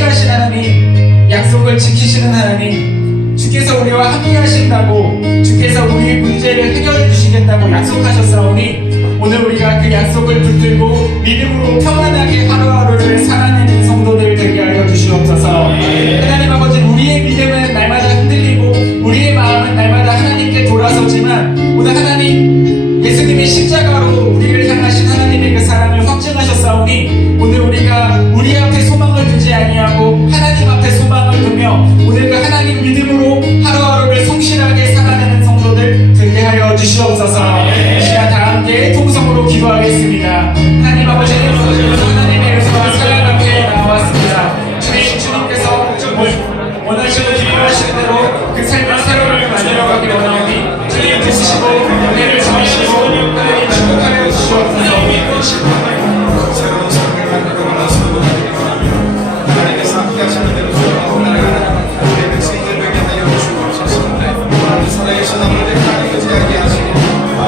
성실하신 하나님, 약속을 지키시는 하나님, 주께서 우리와 함께 하신다고, 주께서 우리의 문제를 해결해 주시겠다고 약속하셨사오니 오늘 우리가 그 약속을 붙들고 믿음으로 평안하게 하루하루를 살아내는 성도들 되게 하여 주시옵소서. 하나님 아버지, 우리의 믿음은 날마다 흔들리고 우리의 마음은 날마다 하나님께 돌아서지만 오늘 하나님 예수님이 십자가로 우리를 향하신 하나님의 그 사랑을 확증하셨사오니 오늘 우리가 우리 앞에 소망을 두지 아니하고 하나님 앞에 소망을 두며 오늘 그 하나님 믿음으로 하루하루를 성실하게 살아내는 성도들 되게 하여 주시옵소서. 이 시간 다 함께 통성으로 기도하겠습니다. 하나님 아버지, 하나님의 은혜와 사랑 앞에 나왔습니다. 주님께서 원하시고 기뻐하시는 대로 그 삶의 세월을 만들어가기 원하오니 주님 드시고 은혜를 주시고 하나님 축복하여 주시옵소서. 새로운 삶을 만들고 나서도 하나님께서 함께 하시는 대로 주님과 나아가는 우리의 백성들 되게 하여 주옵소서. 살아계신 아버지 하나님 의지하게 하시고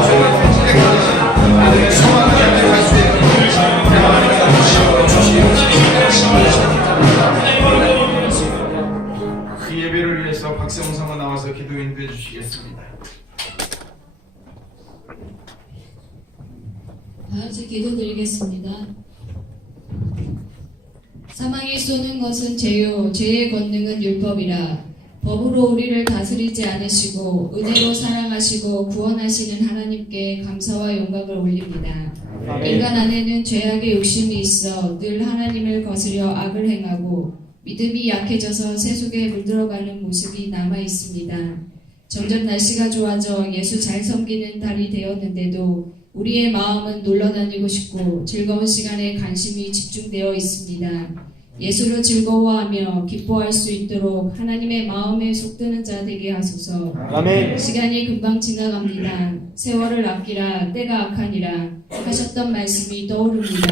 주님의 편지에 가르치는 아들의 소망을 향할 수 있는 그 예배를 위해서 박세웅 사모 나와서 기도 인도해 주시겠습니다. 다같이 기도드리겠습니다. 사망이 쏘는 것은 죄요 죄의 권능은 율법이라. 법으로 우리를 다스리지 않으시고 은혜로 사랑하시고 구원하시는 하나님께 감사와 영광을 올립니다. 인간 안에는 죄악의 욕심이 있어 늘 하나님을 거스려 악을 행하고 믿음이 약해져서 세속에 물들어가는 모습이 남아 있습니다. 점점 날씨가 좋아져 예수 잘 섬기는 달이 되었는데도 우리의 마음은 놀러다니고 싶고 즐거운 시간에 관심이 집중되어 있습니다. 예수를 즐거워하며 기뻐할 수 있도록 하나님의 마음에 속드는 자 되게 하소서. 아멘. 시간이 금방 지나갑니다. 세월을 아끼라 때가 악하니라 하셨던 말씀이 떠오릅니다.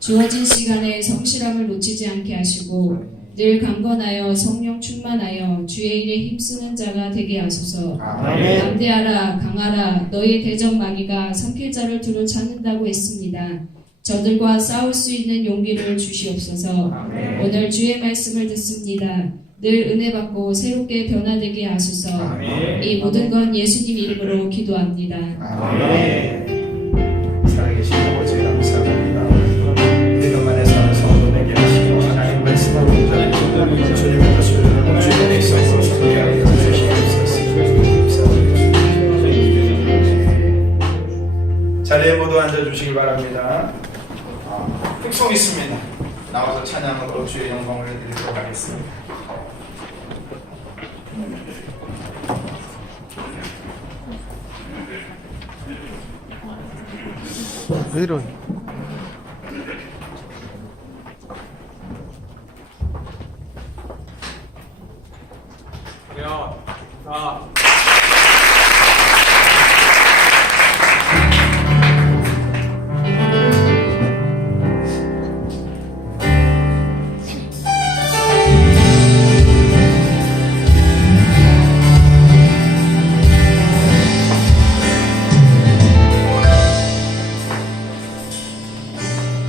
주어진 시간에 성실함을 놓치지 않게 하시고 늘 강건하여 성령 충만하여 주의 일에 힘쓰는 자가 되게 하소서. 아멘. 담대하라 강하라 너희 대적 마귀가 삼킬 자를 두루 찾는다고 했습니다. 저들과 싸울 수 있는 용기를 주시옵소서. 아멘. 오늘 주의 말씀을 듣습니다. 늘 은혜 받고 새롭게 변화되게 하소서. 아멘. 이 모든 건 예수님 이름으로 기도합니다. 아멘. 살아계신 아버지 감사합니다. 믿음 안에 사는 성도에게 하시고 하나님 말씀을 온전히 주님의 것을 주님의 있어서 소개하여 주시옵소서. 자리에 모두 앉아주시기 바랍니다. 특송 있습니다. 나와서 찬양으로 주의 영광을 드리도록 하겠습니다. 왜 이러?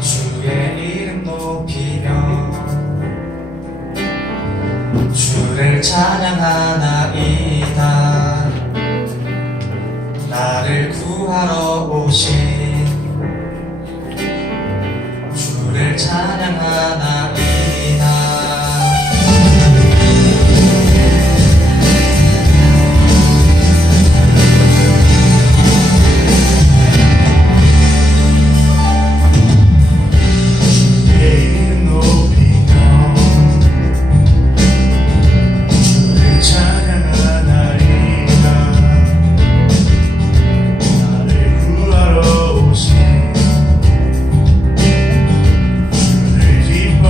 주의 이름 높이며 주를 찬양하나이다. 나를 구하러 오신 주를 찬양하나이다. 이름 높이며 주를 찬양하나이다. 나를 구하러 오신 주를 기뻐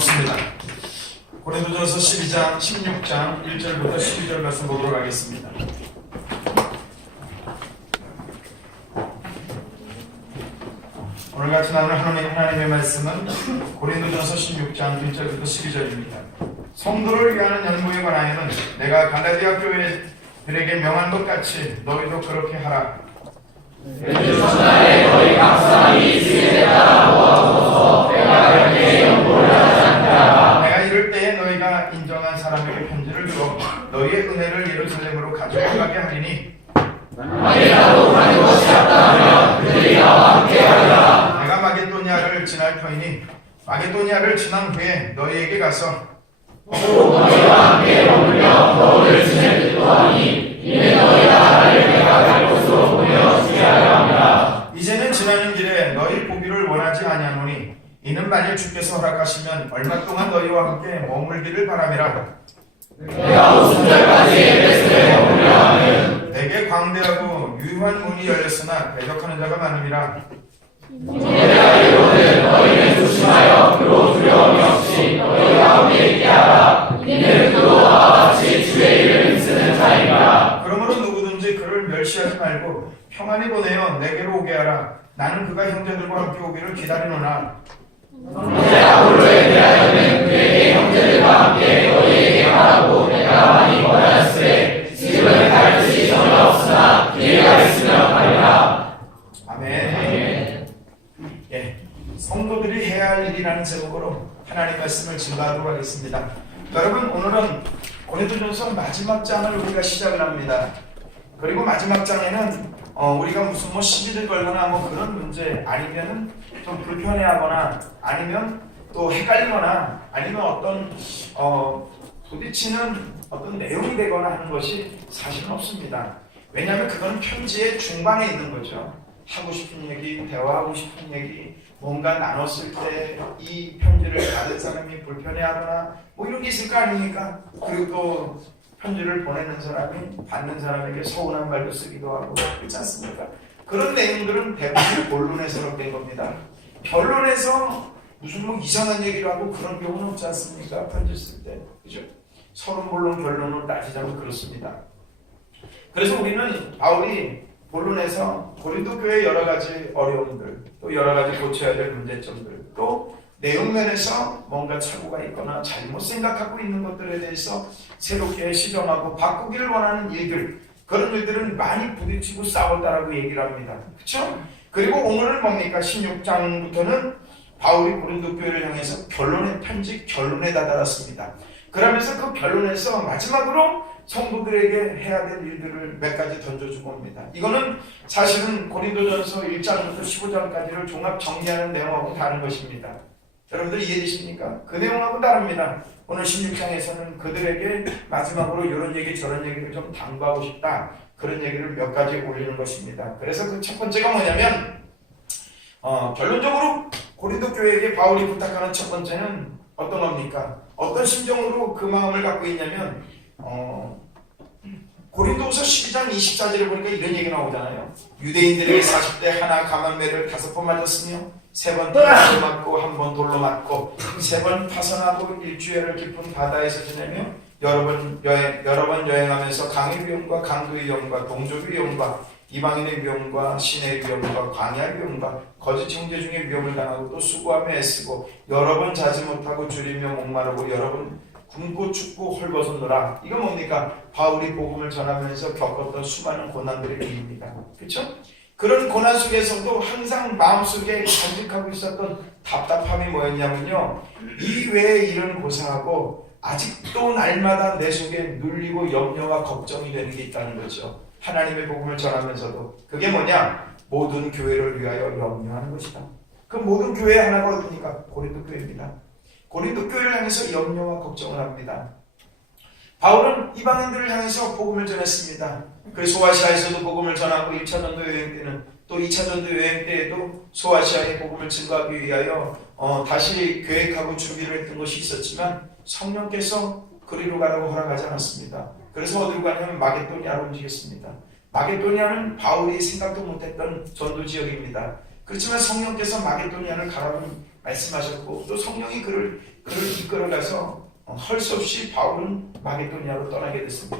없습니다. 고린도전서 12장 16장 1절부터 12절 말씀 보도록 하겠습니다. 오늘 같은 나는 하나님의 말씀은 고린도전서 16장 1절부터 12절입니다. 성도를 위하는 연구에 관하여는 내가 갈라디아 교회들에게 명한 것 같이 너희도 그렇게 하라. 너희 각사함이 있음에 따라 모아서 내가 그렇게 연구를 하지 않다. 내가 이럴 때에 너희가 인정한 사람에게 편지를 주어 너희의 은혜를 예루살렘으로 가져가게 하리니 만일라도 가는 것이 없다면 그들이 나와 함께 하리라. 내가 마게도니아를 지날 터이니 마게도니아를 지난 후에 너희에게 가서 너희와 함께 머물며 너희를 지낼 뜻도 하니 이는 너희가 나를 내가 갈 곳으로 보내어 주게 하려 함이라. 이제는 지나는 길에 너희 보기를 원하지 아니하노니 이는 만일 주께서 허락하시면 얼마 동안 너희와 함께 머물기를 바람이라. 내가 오순절까지 에베소에 머물려 하는 내게 광대하고 유효한 문이 열렸으나 대적하는 자가 많음이라. 내가 이르거든 너희는 조심하여 그로 두려움이 없이 너희와 함께 있게 하라. 이는 그로 나와 같이 주의 이름을 쓰는 자이니라. 그러므로 누구든지 그를 멸시하지 말고 평안히 보내어 내게로 오게 하라. 나는 그가 형제들과 함께 오기를 기다리노나. 내가 아볼로에 대하여는 그에게 형제들과 함께 너희에게 하라고 내가 많이 권하였으되 지금은 갈 뜻이 전혀 없으나 기회가 있으면 하리라. 아멘. 예, 성도들이 해야 할 일이라는 제목으로 하나님의 말씀을 증거하도록 하겠습니다. 여러분, 오늘은 고린도전서 마지막 장을 우리가 시작을 합니다. 그리고 마지막 장에는 우리가 무슨 뭐 시비를 걸거나 뭐 그런 문제, 아니면은 좀 불편해하거나, 아니면 또 헷갈리거나, 아니면 어떤 부딪히는 어떤 내용이 되거나 하는 것이 사실은 없습니다. 왜냐하면 그건 편지의 중반에 있는 거죠. 하고 싶은 얘기, 대화하고 싶은 얘기, 뭔가 나눴을 때 이 편지를 받은 사람이 불편해하거나 뭐 이런 게 있을 거 아닙니까? 그리고 또 편지를 보내는 사람이 받는 사람에게 서운한 말도 쓰기도 하고 그렇지 않습니까? 그런 내용들은 대부분 본론에서 된 겁니다. 결론에서 무슨 뭐 이상한 얘기를 하고 그런 경우는 없지 않습니까? 편지 쓸 때. 그죠? 서론 본론 결론으로 따지자면 그렇습니다. 그래서 우리는 바울이 본론에서 고린도 교회의 여러 가지 어려움들, 또 여러 가지 고쳐야 될 문제점들, 또 내용면에서 뭔가 착오가 있거나 잘못 생각하고 있는 것들에 대해서 새롭게 시정하고 바꾸기를 원하는 일들, 그런 일들은 많이 부딪히고 싸웠다라고 얘기를 합니다. 그렇죠? 그리고 오늘은 뭡니까? 16장부터는 바울이 고린도 교회를 향해서 결론의 편지, 결론에 다다랐습니다. 그러면서 그 결론에서 마지막으로 성도들에게 해야 될 일들을 몇 가지 던져주고 옵니다. 이거는 사실은 고린도전서 1장부터 15장까지를 종합 정리하는 내용하고 다른 것입니다. 여러분들 이해되십니까? 그 내용하고 다릅니다. 오늘 16장에서는 그들에게 마지막으로 이런 얘기 저런 얘기를 좀 당부하고 싶다. 그런 얘기를 몇 가지 올리는 것입니다. 그래서 그 첫 번째가 뭐냐면 결론적으로 고린도 교회에게 바울이 부탁하는 첫 번째는 어떤 겁니까? 어떤 심정으로 그 마음을 갖고 있냐면 고린도후서 12장 24절에 보니까 이런 얘기 나오잖아요. 유대인들에게 40대 하나 감한매를 5번 맞았으며 3번 돌로 맞고 1번 돌로 맞고 3번 파선하고 일주일을 깊은 바다에서 지내며 여러 번 여행하면서 강의 위험과 강도의 위험과 동족의 위험과 이방인의 위험과 신의 위험과 광야의 위험과 거짓 형제 중에 위험을 당하고 또 수고하며 애쓰고 여러 번 자지 못하고 줄이며 목마르고 여러 번 굶고 춥고 헐벗었노라. 이거 뭡니까? 바울이 복음을 전하면서 겪었던 수많은 고난들의 일입니다. 그렇죠? 그런 고난 속에서도 항상 마음속에 간직하고 있었던 답답함이 뭐였냐면요, 이외의 일은 고사하고 아직도 날마다 내 속에 눌리고 염려와 걱정이 되는 게 있다는 거죠. 하나님의 복음을 전하면서도. 그게 뭐냐? 모든 교회를 위하여 염려하는 것이다. 그 모든 교회 하나가 어디입니까? 고린도 교회입니다. 고린도 교회를 향해서 염려와 걱정을 합니다. 바울은 이방인들을 향해서 복음을 전했습니다. 그래서 소아시아에서도 복음을 전하고 1차 전도 여행 때는, 또 2차 전도 여행 때에도 소아시아의 복음을 증거하기 위하여 다시 계획하고 준비를 했던 것이 있었지만 성령께서 그리로 가라고 허락하지 않았습니다. 그래서 어디로 가냐면 마게도니아로 움직였습니다. 마게도니아는 바울이 생각도 못했던 전도 지역입니다. 그렇지만 성령께서 마게도니아를 가라고 말씀하셨고 또 성령이 그를 이끌어가서 할 수 없이 바울은 마게도니아로 떠나게 됐습니다.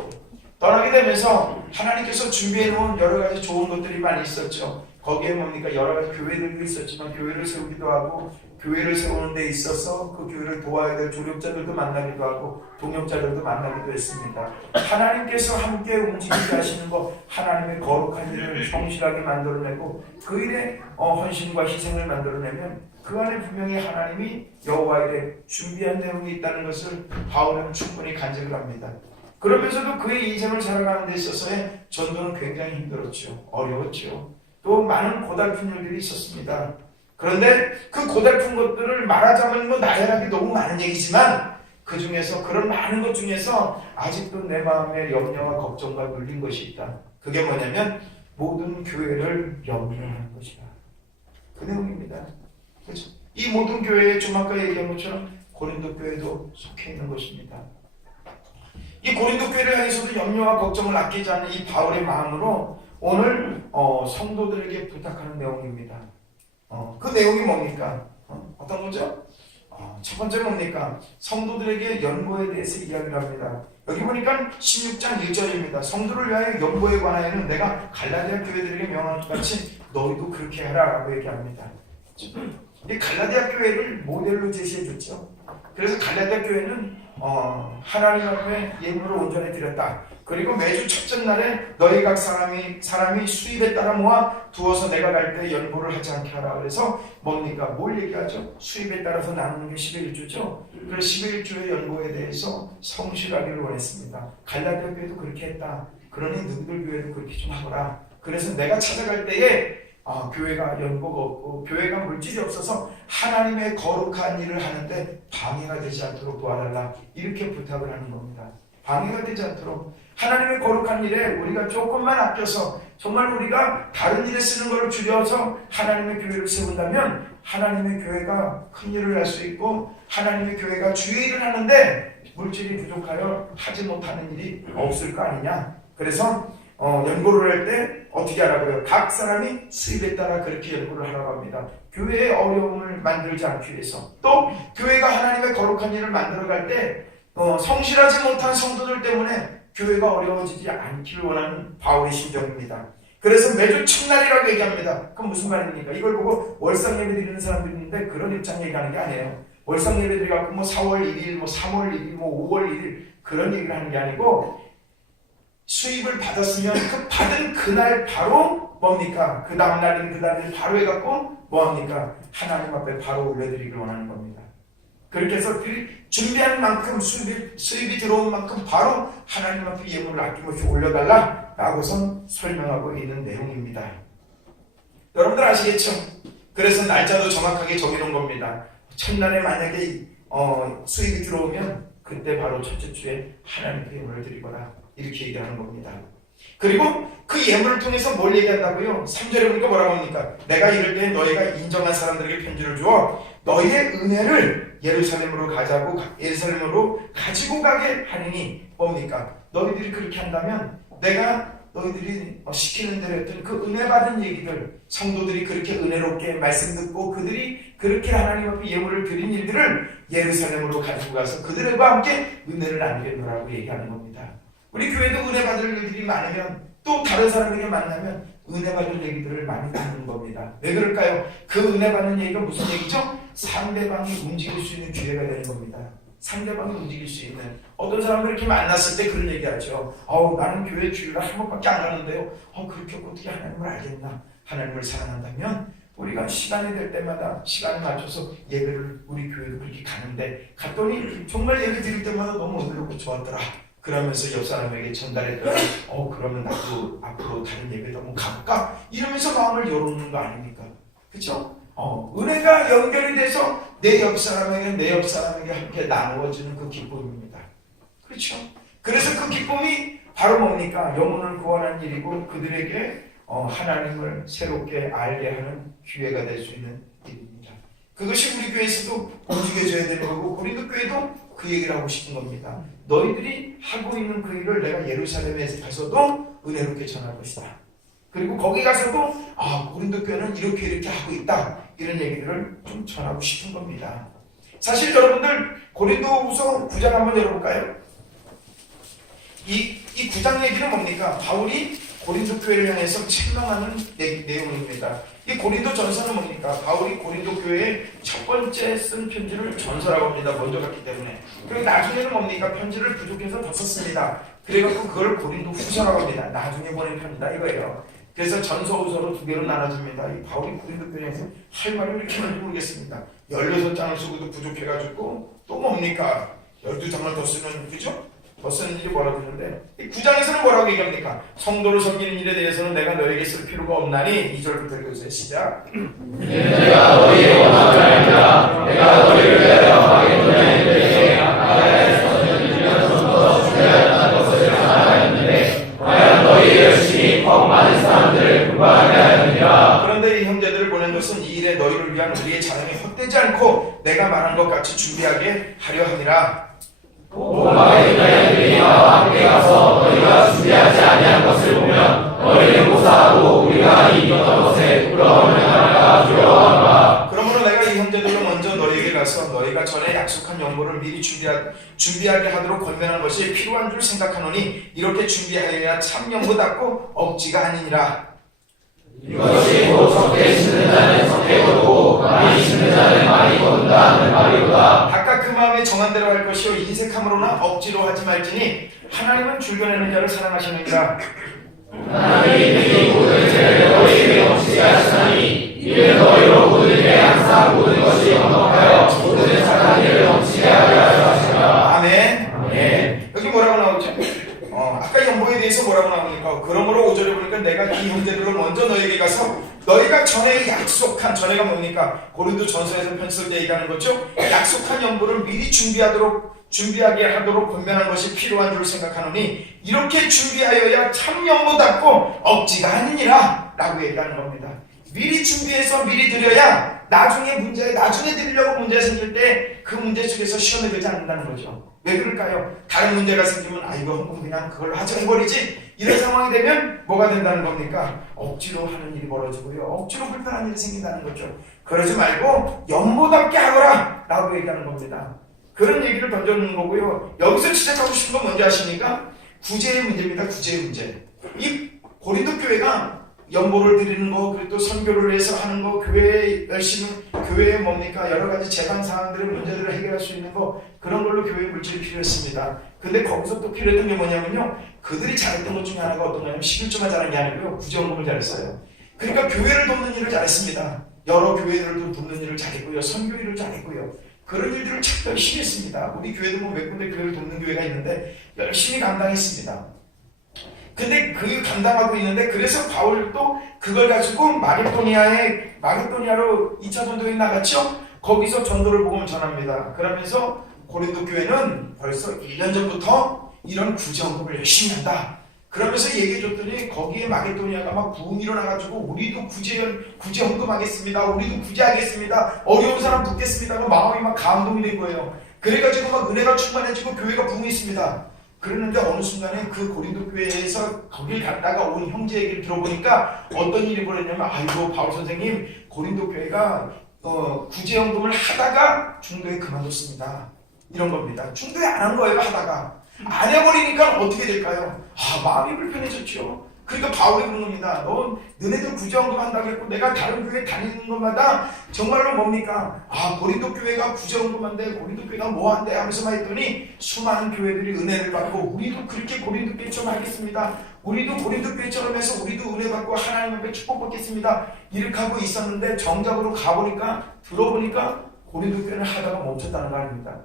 떠나게 되면서 하나님께서 준비해 놓은 여러 가지 좋은 것들이 많이 있었죠. 거기에 뭡니까? 여러 가지 교회들도 있었지만 교회를 세우기도 하고 교회를 세우는 데 있어서 그 교회를 도와야 될 조력자들도 만나기도 하고 동역자들도 만나기도 했습니다. 하나님께서 함께 움직이게 하시는 것, 하나님의 거룩한 일을 성실하게 만들어내고 그 일에 헌신과 희생을 만들어내면 그 안에 분명히 하나님이 여호와에 대해 준비한 내용이 있다는 것을 바울은 충분히 간직을 합니다. 그러면서도 그의 인생을 살아가는 데 있어서의 전도는 굉장히 힘들었죠. 어려웠죠. 또 많은 고달픈 일들이 있었습니다. 그런데 그 고달픈 것들을 말하자면 뭐 나열하기 너무 많은 얘기지만 그 중에서 그런 많은 것 중에서 아직도 내 마음에 염려와 걱정과 눌린 것이 있다. 그게 뭐냐면 모든 교회를 염려하는 것이다. 그 내용입니다. 그렇죠? 이 모든 교회에 좀 아까 얘기한 것처럼 고린도 교회도 속해 있는 것입니다. 이 고린도 교회를 향해서도 염려와 걱정을 아끼지 않는 이 바울의 마음으로 오늘 성도들에게 부탁하는 내용입니다. 그 내용이 뭡니까? 어떤 거죠? 첫 번째 뭡니까? 성도들에게 연보에 대해서 이야기를 합니다. 여기 보니까 16장 1절입니다. 성도를 위하여 연보에 관하여는 내가 갈라디아 교회들에게 명한 것 같이 너희도 그렇게 해라 라고 얘기합니다. 이 갈라디아 교회를 모델로 제시해 줬죠. 그래서 갈라디아 교회는 하나님 앞에 예물을 온전히 드렸다. 그리고 매주 첫째 날에 너희 각 사람이 수입에 따라 모아 두어서 내가 갈 때 연보를 하지 않게 하라. 그래서 뭡니까? 뭘 얘기하죠? 수입에 따라서 나누는 게 11주죠. 그래서 11주의 연보에 대해서 성실하기를 원했습니다. 갈라디아 교회도 그렇게 했다. 그러니 너희들 교회도 그렇게 좀 하거라. 그래서 내가 찾아갈 때에 교회가 연고가 없고 교회가 물질이 없어서 하나님의 거룩한 일을 하는데 방해가 되지 않도록 도와달라. 이렇게 부탁을 하는 겁니다. 방해가 되지 않도록 하나님의 거룩한 일에 우리가 조금만 아껴서 정말 우리가 다른 일에 쓰는 것을 줄여서 하나님의 교회를 세운다면 하나님의 교회가 큰 일을 할 수 있고 하나님의 교회가 주의 일을 하는데 물질이 부족하여 하지 못하는 일이 없을 거 아니냐. 그래서 연고를 할 때 어떻게 하라고요? 각 사람이 수입에 따라 그렇게 연고를 하라고 합니다. 교회의 어려움을 만들지 않기 위해서 또 교회가 하나님의 거룩한 일을 만들어갈 때 성실하지 못한 성도들 때문에 교회가 어려워지지 않기를 원하는 바울의 심정입니다. 그래서 매주 첫날이라고 얘기합니다. 그럼 무슨 말입니까? 이걸 보고 월상 예배 드리는 사람들이 있는데 그런 입장 얘기하는 게 아니에요. 월상 예배 드리고 뭐 4월 1일, 뭐 3월 1일, 뭐 5월 1일 그런 얘기를 하는 게 아니고 수입을 받았으면 그 받은 그날 바로 뭡니까? 그 다음날인 그 다음날 바로 해갖고 뭐합니까? 하나님 앞에 바로 올려드리기를 원하는 겁니다. 그렇게 해서 준비한 만큼 수입이 들어온 만큼 바로 하나님 앞에 예물을 아낌없이 올려달라 라고선 설명하고 있는 내용입니다. 여러분들 아시겠죠? 그래서 날짜도 정확하게 정해놓은 겁니다. 첫날에 만약에 수입이 들어오면 그때 바로 첫째 주에 하나님께 예물을 드리거라 이렇게 얘기하는 겁니다. 그리고 그 예물을 통해서 뭘 얘기한다고요? 3절에 보니까 뭐라고 합니까? 내가 이럴 때 너희가 인정한 사람들에게 편지를 주어 너희의 은혜를 예루살렘으로 가지고 가게 하느니 뭡니까? 너희들이 그렇게 한다면 내가 너희들이 시키는 대로 했던 그 은혜 받은 얘기들 성도들이 그렇게 은혜롭게 말씀 듣고 그들이 그렇게 하나님 앞에 예물을 드린 일들을 예루살렘으로 가지고 가서 그들과 함께 은혜를 나누겠노라고 얘기하는 겁니다. 우리 교회도 은혜 받을 일들이 많으면 또 다른 사람에게 만나면 은혜 받을 얘기들을 많이 듣는 겁니다. 왜 그럴까요? 그 은혜 받는 얘기가 무슨 얘기죠? 상대방이 움직일 수 있는 기회가 되는 겁니다. 상대방이 움직일 수 있는 어떤 사람들 이렇게 만났을 때 그런 얘기하죠. 나는 교회 주일에 한 번밖에 안 가는데요. 그렇게 어떻게 하나님을 알겠나? 하나님을 사랑한다면 우리가 시간이 될 때마다 시간에 맞춰서 예배를 우리 교회도 그렇게 가는데 갔더니 정말 예배 드릴 때마다 너무 은혜롭고 좋았더라. 그러면서 옆 사람에게 전달했더니 그러면 나도 앞으로 다른 예배도 한번 가볼까? 이러면서 마음을 열어놓는 거 아닙니까? 그렇죠? 은혜가 연결이 돼서 내 옆 사람에게 함께 나누어지는 그 기쁨입니다. 그렇죠? 그래서 그 기쁨이 바로 뭡니까? 영혼을 구원하는 일이고 그들에게 하나님을 새롭게 알게 하는 기회가 될 수 있는 일입니다. 그것이 우리 교회에서도 움직여져야 되는 거고 고린도 교회도 그 얘기를 하고 싶은 겁니다. 너희들이 하고 있는 그 일을 내가 예루살렘에서 가서도 은혜롭게 전할 것이다. 그리고 거기 가서도 고린도 교회는 이렇게 하고 있다. 이런 얘기들을 좀 전하고 싶은 겁니다. 사실 여러분들 고린도후서 9장 한번 열어볼까요? 이 9장 얘기는 뭡니까? 바울이 고린도 교회를 향해서 책망하는 내용입니다. 이 고린도 전서는 뭡니까? 바울이 고린도 교회에 첫 번째 쓴 편지를 전서라고 합니다. 먼저 갔기 때문에. 그리고 나중에는 뭡니까? 편지를 부족해서 더 썼습니다. 그래갖고 그걸 고린도 후서라고 합니다. 나중에 보낸 편지다 이거예요. 그래서 전서 후서로 두 개로 나눠집니다. 이 바울이 고린도 교회에서 할 말이 왜 이렇게 많은지 모르겠습니다. 16장을 쓰고도 부족해가지고 또 뭡니까? 12장을 더 쓰는, 그죠? 더 쓰는 일이 뭐라고 그러는데, 이 9장에서는 뭐라고 얘기합니까? 성도를 섬기는 일에 대해서는 내가 너에게 쓸 필요가 없나니, 2절부터 읽으세요. 시작. 내가 너희의 원함을 알리라. 내가 너희를 위하여 마게도냐에 아가야에서 전이면 좀더 죽여야 한다는 것을 알아냈는데 과연 너희 열심히 더 많은 사람들을 구하게 하였느니라. 그런데 이 형제들을 보낸 것은 이 일에 너희를 위한 우리의 자랑이 헛되지 않고 내가 말한 것 같이 준비하게 하려 함이라. 마게도냐에 나와 함께 가서 너희가 준비하지 아니한 것을 보면 너희를 고사하고 우리가 이겼던 것에 부러움을 하다가 두려워하노라. 그러므로 내가 이 형제들로 먼저 너희에게 가서 너희가 전에 약속한 연보를 미리 준비하게 하도록 권면한 것이 필요한 줄 생각하노니 이렇게 준비하여야 참 연보답고 억지가 아니니라. 이것이 곧 적게 심는 자는 적게 거두고 많이 심는 자는 많이 거둔다 하는 말이로다. 각각 그 마음에 정한 대로 할 것이요 인색함으로나 억지로 하지 말지니 하나님은 줄겨내는 자를 사랑하시느니라. 하나님이 이 모든 죄를 너희에게 없이 하시나니 이는 너희로 모든 게 항상 모든 것이 언덕하여 모든 착한 일을 넘치게 하려 하시라. 아멘. 아멘. 여기 뭐라고 나오죠? 아까 연보에 대해서 뭐라고 나오니까 그러므로 5절에 보니까 내가 이 형제들로 먼저 너에게 가서 너희가 전에 약속한, 전에가 뭡니까? 고린도 전서에서 편쓸 때 얘기하는 거죠. 약속한 연보를 미리 준비하게 하도록 권면한 것이 필요한 줄 생각하노니 이렇게 준비하여야 참 연보답고 억지가 아니니라 라고 얘기하는 겁니다. 미리 준비해서 미리 드려야 나중에 드리려고 문제 생길 때 그 문제 속에서 시험이 되지 않는다는 거죠. 왜 그럴까요? 다른 문제가 생기면 이거 그냥 그걸 해버리지 이런 상황이 되면 뭐가 된다는 겁니까? 억지로 하는 일이 벌어지고요. 억지로 불편한 일이 생긴다는 거죠. 그러지 말고 연보답게 하거라 라고 얘기하는 겁니다. 그런 얘기를 던져놓는 거고요. 여기서 지적하고 싶은 건 뭔지 아십니까? 구제의 문제입니다. 구제의 문제. 이 고린도 교회가 연보를 드리는 거, 그리고 또 선교를 위해서 하는 거, 교회에 열심히, 교회에 뭡니까? 여러 가지 재반 사항들의 문제들을 해결할 수 있는 거, 그런 걸로 교회 물질이 필요했습니다. 근데 거기서 또 필요했던 게 뭐냐면요. 그들이 잘했던 것 중에 하나가 어떤 거냐면 11조만 잘한 게 아니고요. 구제헌금을 잘했어요. 그러니까 교회를 돕는 일을 잘했습니다. 여러 교회들을 돕는 일을 잘했고요. 선교 일을 잘했고요. 그런 일들을 참 열심히 했습니다. 우리 교회도 뭐 몇 군데 교회를 돕는 교회가 있는데 열심히 감당했습니다. 근데 그 감당하고 있는데 그래서 바울도 그걸 가지고 마게도니아로 2차 전도에 나갔죠. 거기서 전도를 복음을 전합니다. 그러면서 고린도 교회는 벌써 1년 전부터 이런 구제헌금을 열심히 한다. 그러면서 얘기해줬더니 거기에 마게도니아가 막 부흥이 일어나가지고 우리도 구제헌금 하겠습니다. 우리도 구제하겠습니다. 어려운 사람 돕겠습니다. 마음이 막 감동이 된 거예요. 그래가지고 막 은혜가 충만해지고 교회가 부흥했습니다. 그랬는데 어느 순간에 그 고린도 교회에서 거길 갔다가 온 형제 얘기를 들어보니까 어떤 일이 벌어졌냐면 아이고 바울 선생님 고린도 교회가 구제헌금을 하다가 중도에 그만뒀습니다. 이런 겁니다. 중도에 안 한 거예요. 하다가 안 해버리니까 어떻게 될까요? 마음이 불편해졌죠. 그러니까 바울이 그런 겁니다. 너네들 구제헌금 한다고 했고 내가 다른 교회 다니는 것마다 정말로 뭡니까? 고린도 교회가 구제헌금 한대, 고린도 교회가 뭐 한대 하면서만 했더니 수많은 교회들이 은혜를 받고 우리도 그렇게 고린도 교회처럼 하겠습니다. 우리도 고린도 교회처럼 해서 우리도 은혜 받고 하나님 앞에 축복받겠습니다. 이렇게 하고 있었는데 정작으로 가보니까 들어보니까 고린도 교회는 하다가 멈췄다는 거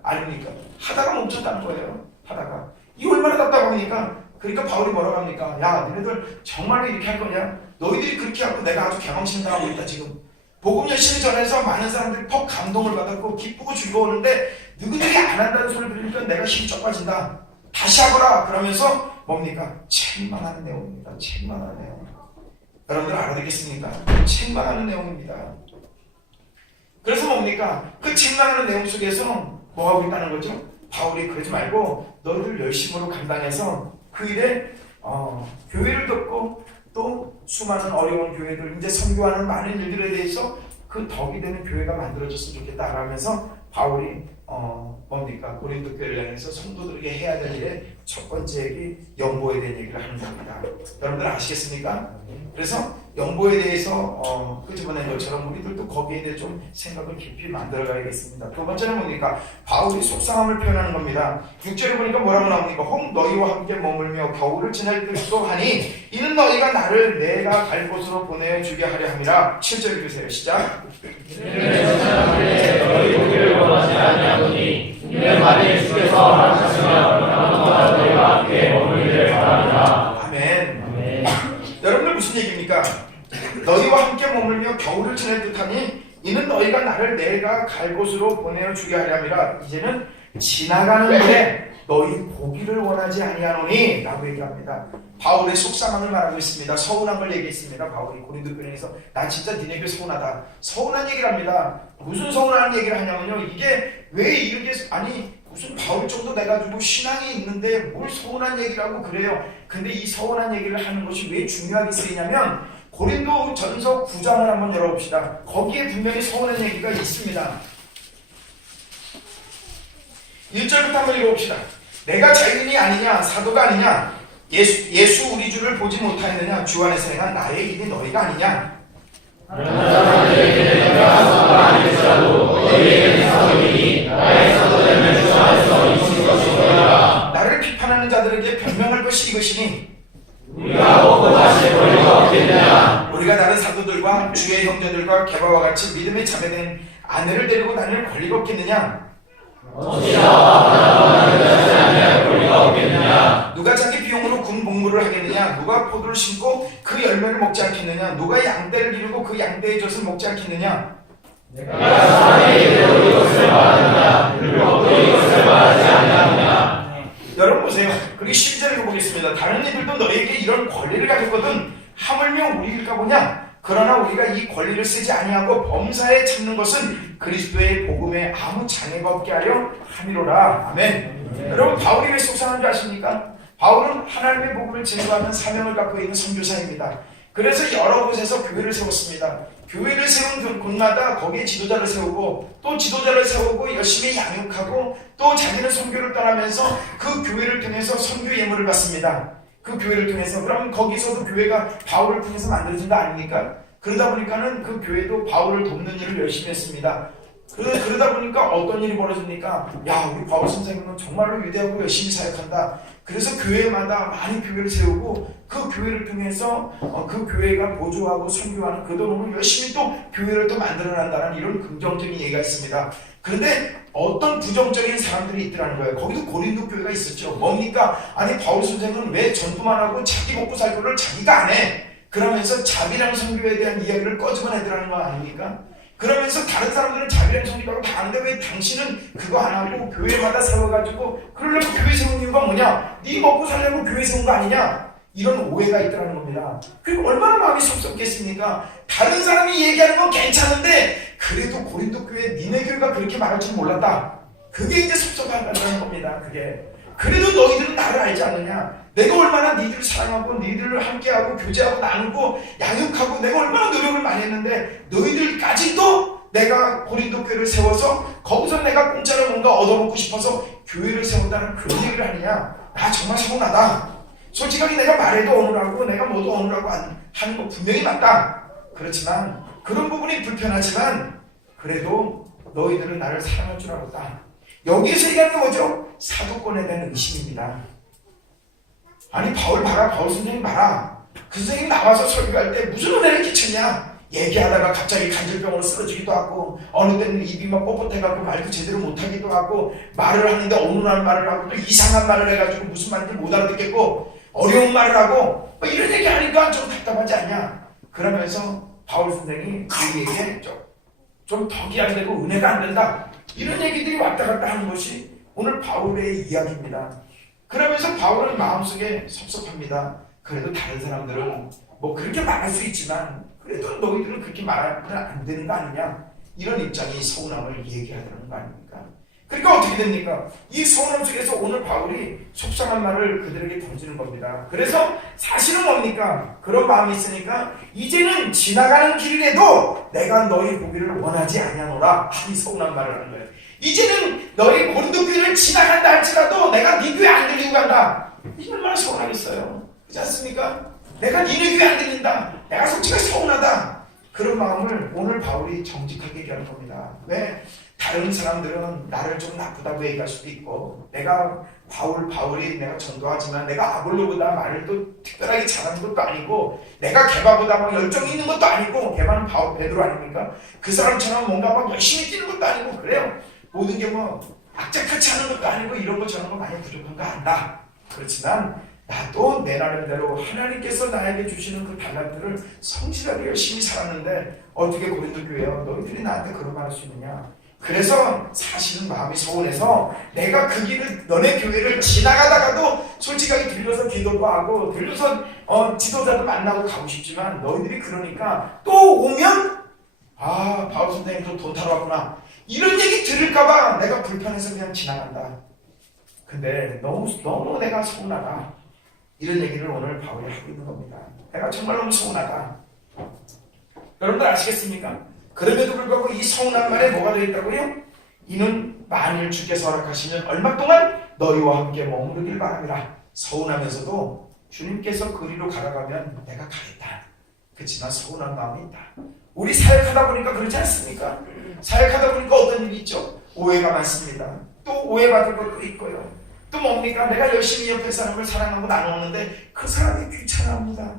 아닙니까? 하다가 멈췄다는 거예요. 하다가 이 얼마나 답답합니까? 그러니까 바울이 뭐라고 합니까? 야 너희들 정말로 이렇게 할 거냐? 너희들이 그렇게 하고 내가 아주 경험치 당하고 있다 지금. 복음 열심히 전해서 많은 사람들이 퍽 감동을 받았고 기쁘고 즐거웠는데 너희들이 안 한다는 소리를 들으니까 내가 힘이 쩍 빠진다. 다시 하거라. 그러면서 뭡니까? 책망하는 내용입니다. 책망하는 내용. 여러분들 알아듣겠습니까? 책망하는 내용입니다. 그래서 뭡니까? 그 책망하는 내용 속에서 뭐 하고 있다는 거죠? 바울이 그러지 말고 너희들 열심으로 감당해서 그 일에 교회를 돕고 또 수많은 어려운 교회들 이제 선교하는 많은 일들에 대해서 그 덕이 되는 교회가 만들어졌으면 좋겠다 라면서 바울이 뭡니까? 고린도 교회를 향해서 성도들에게 해야 될 일의 첫 번째 얘기, 연보에 대한 얘기를 하는 겁니다. 여러분들 아시겠습니까? 그래서 연보에 대해서 끄집어낸 것처럼 우리들도 거기에 대해 좀 생각을 깊이 만들어가야겠습니다. 두 번째는 뭡니까? 바울이 속상함을 표현하는 겁니다. 6절에 보니까 뭐라고 나옵니까? 혹 너희와 함께 머물며 겨울을 지낼 듯도 하니 이는 너희가 나를 내가 갈 곳으로 보내주게 하려 함이라. 7절 읽으세요. 시작. 너희 보기를 원하지 아니하노니 이는 만일 주께서 허락하시면 너희와 함께 머물기를 바랍니다. 아멘. 여러분들 무슨 얘기입니까? 너희와 함께 머물며 겨울을 지낼 듯하니 이는 너희가 나를 내가 갈 곳으로 보내주게 하려 함이라. 이제는 지나가는 길에 너희 보기를 원하지 아니하노니 라고 얘기합니다. 바울의 속상함을 말하고 있습니다. 서운한 걸 얘기했습니다. 바울이 고린도 교회에서 나 진짜 니네에게 서운하다. 서운한 얘기를 합니다. 무슨 서운한 얘기를 하냐면요. 이게 왜 이렇게 무슨 바울 정도 돼가지고 신앙이 있는데 뭘 서운한 얘기를 하고 그래요. 근데 이 서운한 얘기를 하는 것이 왜 중요하게 쓰이냐면 고린도 전서 9장을 한번 열어봅시다. 거기에 분명히 서운한 얘기가 있습니다. 1절부터 한번 읽어봅시다. 내가 자유인이 아니냐 사도가 아니냐 예수 우리 주를 보지 못하였느냐 주 안에서 행한 나의 일이 너희가 아니냐. 나를 비판하는 자들에게 변명할 것이 이것이니 우리가 먹고 마실 권리가 없겠느냐. 우리가 다른 사도들과 주의 형제들과 게바와 같이 믿음에 자매된 아내를 데리고 다닐 권리가 없겠느냐. 권리가 없겠느냐. 누가 자기 비용으로 군 복무를 하겠느냐. 누가 포도를 심고 그 열매를 먹지 않겠느냐. 누가 양떼를 기르고 그 양떼의 젖을 먹지 않겠느냐. 내가 사람의 이름으로 이것을 말하느냐 그리고 이것을 말하지 아니하느냐. 여러분 보세요. 그리고 12절을 보겠습니다. 다른 이들도 너에게 이런 권리를 가졌거든 하물며 우리일까 보냐. 그러나 우리가 이 권리를 쓰지 아니하고 범사에 참는 것은 그리스도의 복음에 아무 장애가 없게 하려 함이로라. 아멘. 여러분 바울이 왜 속상한 줄 아십니까? 바울은 하나님의 복음을 증거하는 사명을 갖고 있는 선교사입니다. 그래서 여러 곳에서 교회를 세웠습니다. 교회를 세운 곳마다 거기에 지도자를 세우고 또 지도자를 세우고 열심히 양육하고 또 자기는 선교를 떠나면서 그 교회를 통해서 선교 예물을 받습니다. 그 교회를 통해서. 그럼 거기서도 교회가 바울을 통해서 만들어진 거 아닙니까? 그러다 보니까는 그 교회도 바울을 돕는 일을 열심히 했습니다. 그러다 보니까 어떤 일이 벌어집니까? 야, 우리 바울 선생님은 정말로 위대하고 열심히 사역한다. 그래서 교회마다 많이 교회를 세우고 그 교회를 통해서 그 교회가 보조하고 선교하는 그 돈으로 열심히 또 교회를 또 만들어낸다는 이런 긍정적인 얘기가 있습니다. 그런데 어떤 부정적인 사람들이 있더라는 거예요. 거기도 고린도 교회가 있었죠. 뭡니까? 아니 바울 선생은 왜 전도만 하고 자기 먹고 살 거를 자기가 안 해? 그러면서 자비랑 선교에 대한 이야기를 꺼집어내더라는 거 아닙니까? 그러면서 다른 사람들은 자비랑 선교하고 다 하는데 왜 당신은 그거 안 하고 교회마다 세워가지고 그러려고 교회 세운 이유가 뭐냐? 네 먹고 살려고 교회 세운 거 아니냐? 이런 오해가 있더라는 겁니다. 그리고 얼마나 마음이 섭섭겠습니까? 다른 사람이 얘기하는 건 괜찮은데 그래도 고린도 교회 니네 교회가 그렇게 말할 줄 몰랐다. 그게 이제 섭섭하다는 겁니다. 그게. 그래도 너희들은 나를 알지 않느냐? 내가 얼마나 니들을 사랑하고 니들을 함께하고 교제하고 나누고 양육하고 내가 얼마나 노력을 많이 했는데 너희들까지도 내가 고린도 교회를 세워서 거기서 내가 공짜로 뭔가 얻어먹고 싶어서 교회를 세운다는 그런 얘기를 하느냐? 나 정말 서운하다. 솔직하게 내가 말해도 어느라고 내가 뭐도 어느라고 하는 거 분명히 맞다. 그렇지만 그런 부분이 불편하지만 그래도 너희들은 나를 사랑할 줄 알았다. 여기에서 얘기하는 게 뭐죠? 사도권에 대한 의심입니다. 아니 바울 봐라. 바울 선생님 봐라. 그 선생님 나와서 설교할 때 무슨 은혜를 끼쳤냐? 얘기하다가 갑자기 간질병으로 쓰러지기도 하고 어느 때는 입이 막 뻣뻣해가지고 말도 제대로 못하기도 하고 말을 하는데 어눌한 말을 하고 또 이상한 말을 해가지고 무슨 말인지 못 알아듣겠고 어려운 말을 하고 뭐 이런 얘기 하니까 좀 답답하지 않냐? 그러면서 바울 선생이 우리에게 좀 덕이 안 되고 은혜가 안 된다. 이런 얘기들이 왔다 갔다 하는 것이 오늘 바울의 이야기입니다. 그러면서 바울은 마음속에 섭섭합니다. 그래도 다른 사람들은 뭐 그렇게 말할 수 있지만 그래도 너희들은 그렇게 말하면 안 되는 거 아니냐? 이런 입장이 서운함을 얘기하려는 거 아닙니까? 그러니까 어떻게 됩니까? 이 서운함 속에서 오늘 바울이 속상한 말을 그들에게 던지는 겁니다. 그래서 사실은 뭡니까? 그런 마음이 있으니까 이제는 지나가는 길에도 내가 너희 보기를 원하지 아니하노라. 이 서운한 말을 하는 거예요. 이제는 너희 고린도 교회를 지나간다 할지라도 내가 네 교회 안 들리고 간다. 이게 얼마나 서운하겠어요. 그렇지 않습니까? 내가 니네 교회 안 들린다. 내가 솔직히 서운하다. 그런 마음을 오늘 바울이 정직하게 얘기하는 겁니다. 왜? 다른 사람들은 나를 좀 나쁘다고 얘기할 수도 있고, 내가 바울이 내가 전도하지만 내가 아볼로보다 말을 또 특별하게 잘하는 것도 아니고, 내가 게바보다 막 열정이 있는 것도 아니고, 게바는 베드로 아닙니까? 그 사람처럼 뭔가 막 열심히 뛰는 것도 아니고 그래요. 모든 게 뭐 악착같이 하는 것도 아니고 이런 거 저런 거 많이 부족한 거 안다. 그렇지만 나도 내 나름대로 하나님께서 나에게 주시는 그 달란트를 성실하게 열심히 살았는데 어떻게 고린도 교회요? 너희들이 나한테 그런 말 할 수 있느냐? 그래서 사실은 마음이 서운해서 내가 그 길을 너네 교회를 지나가다가도 솔직하게 들려서 기도도 하고 들려서 지도자도 만나고 가고 싶지만 너희들이 그러니까 또 오면 바울 선생님도 돈 타러 왔구나 이런 얘기 들을까봐 내가 불편해서 그냥 지나간다. 근데 너무 내가 서운하다. 이런 얘기를 오늘 바울이 하고 있는 겁니다. 내가 정말 너무 서운하다. 여러분들 아시겠습니까? 그럼에도 불구하고 이 서운한 말에 뭐가 되어있다고요? 이는 만일 주께서 허락하시면 얼마 동안 너희와 함께 머무르길 바랍니다. 서운하면서도 주님께서 그리로 가라가면 내가 가겠다. 그렇지만 서운한 마음이 있다. 우리 사역하다 보니까 그렇지 않습니까? 사역하다 보니까 어떤 일이 있죠? 오해가 많습니다. 또 오해받을 것도 있고요. 또 뭡니까? 내가 열심히 옆에 사람을 사랑하고 나누었는데 그 사람이 귀찮아합니다.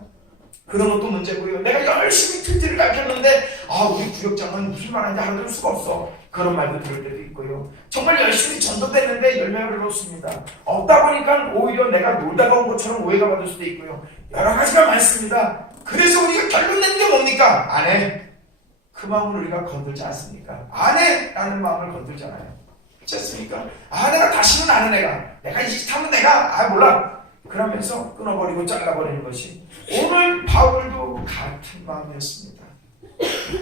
그런 것도 문제고요. 내가 열심히 툴툴을 가르쳤는데 우리 구역장은 무슨 말하는지 알아들을 수가 없어. 그런 말도 들을 때도 있고요. 정말 열심히 전도됐는데 열매를 얻었습니다. 없다 보니까 오히려 내가 놀다가 온 것처럼 오해가 받을 수도 있고요. 여러 가지가 많습니다. 그래서 우리가 결론 내는 게 뭡니까? 아내. 그 마음을 우리가 건들지 않습니까? 아내라는 마음을 건들잖아요. 그렇지 않습니까? 내가 다시는 안 해. 내가 이 짓 하면 내가 몰라. 그러면서 끊어버리고 잘라버리는 것이 오늘 바울도 같은 마음이었습니다.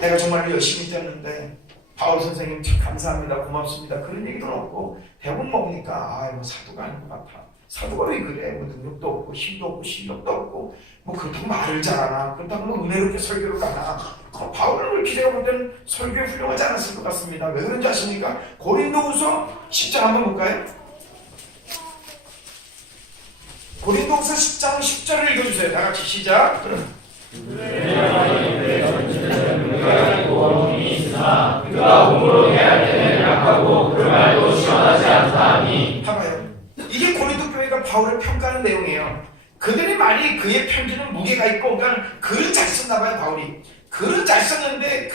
내가 정말 열심히 뛰었는데 바울 선생님 참 감사합니다. 고맙습니다. 그런 얘기도 없고 대부분 뭡니까? 뭐 사도가 아닌 것 같아. 사도가 왜 그래? 뭐 능력도 없고 힘도 없고 실력도 없고 뭐 그렇다고 말을 잘하나? 그렇다고 뭐 은혜롭게 설교를 가나? 바울을 기대가 볼 때는 설교에 훌륭하지 않았을 것 같습니다. 왜 그런지 아십니까? 고린도후서 10장 한번 볼까요? 고린도후서 10장 10절을 읽어주세요. 다 같이 시작. 그가 몸으로 대할 때는 약하고 그 말도 시원하지 않다니. 봐봐요. 이게 고린도 교회가 바울을 평가하는 내용이에요. 그들의 말이 그의 편지는 무게가 있고 그러니까 글은 잘 썼나 봐요. 바울이 글은 잘 썼는데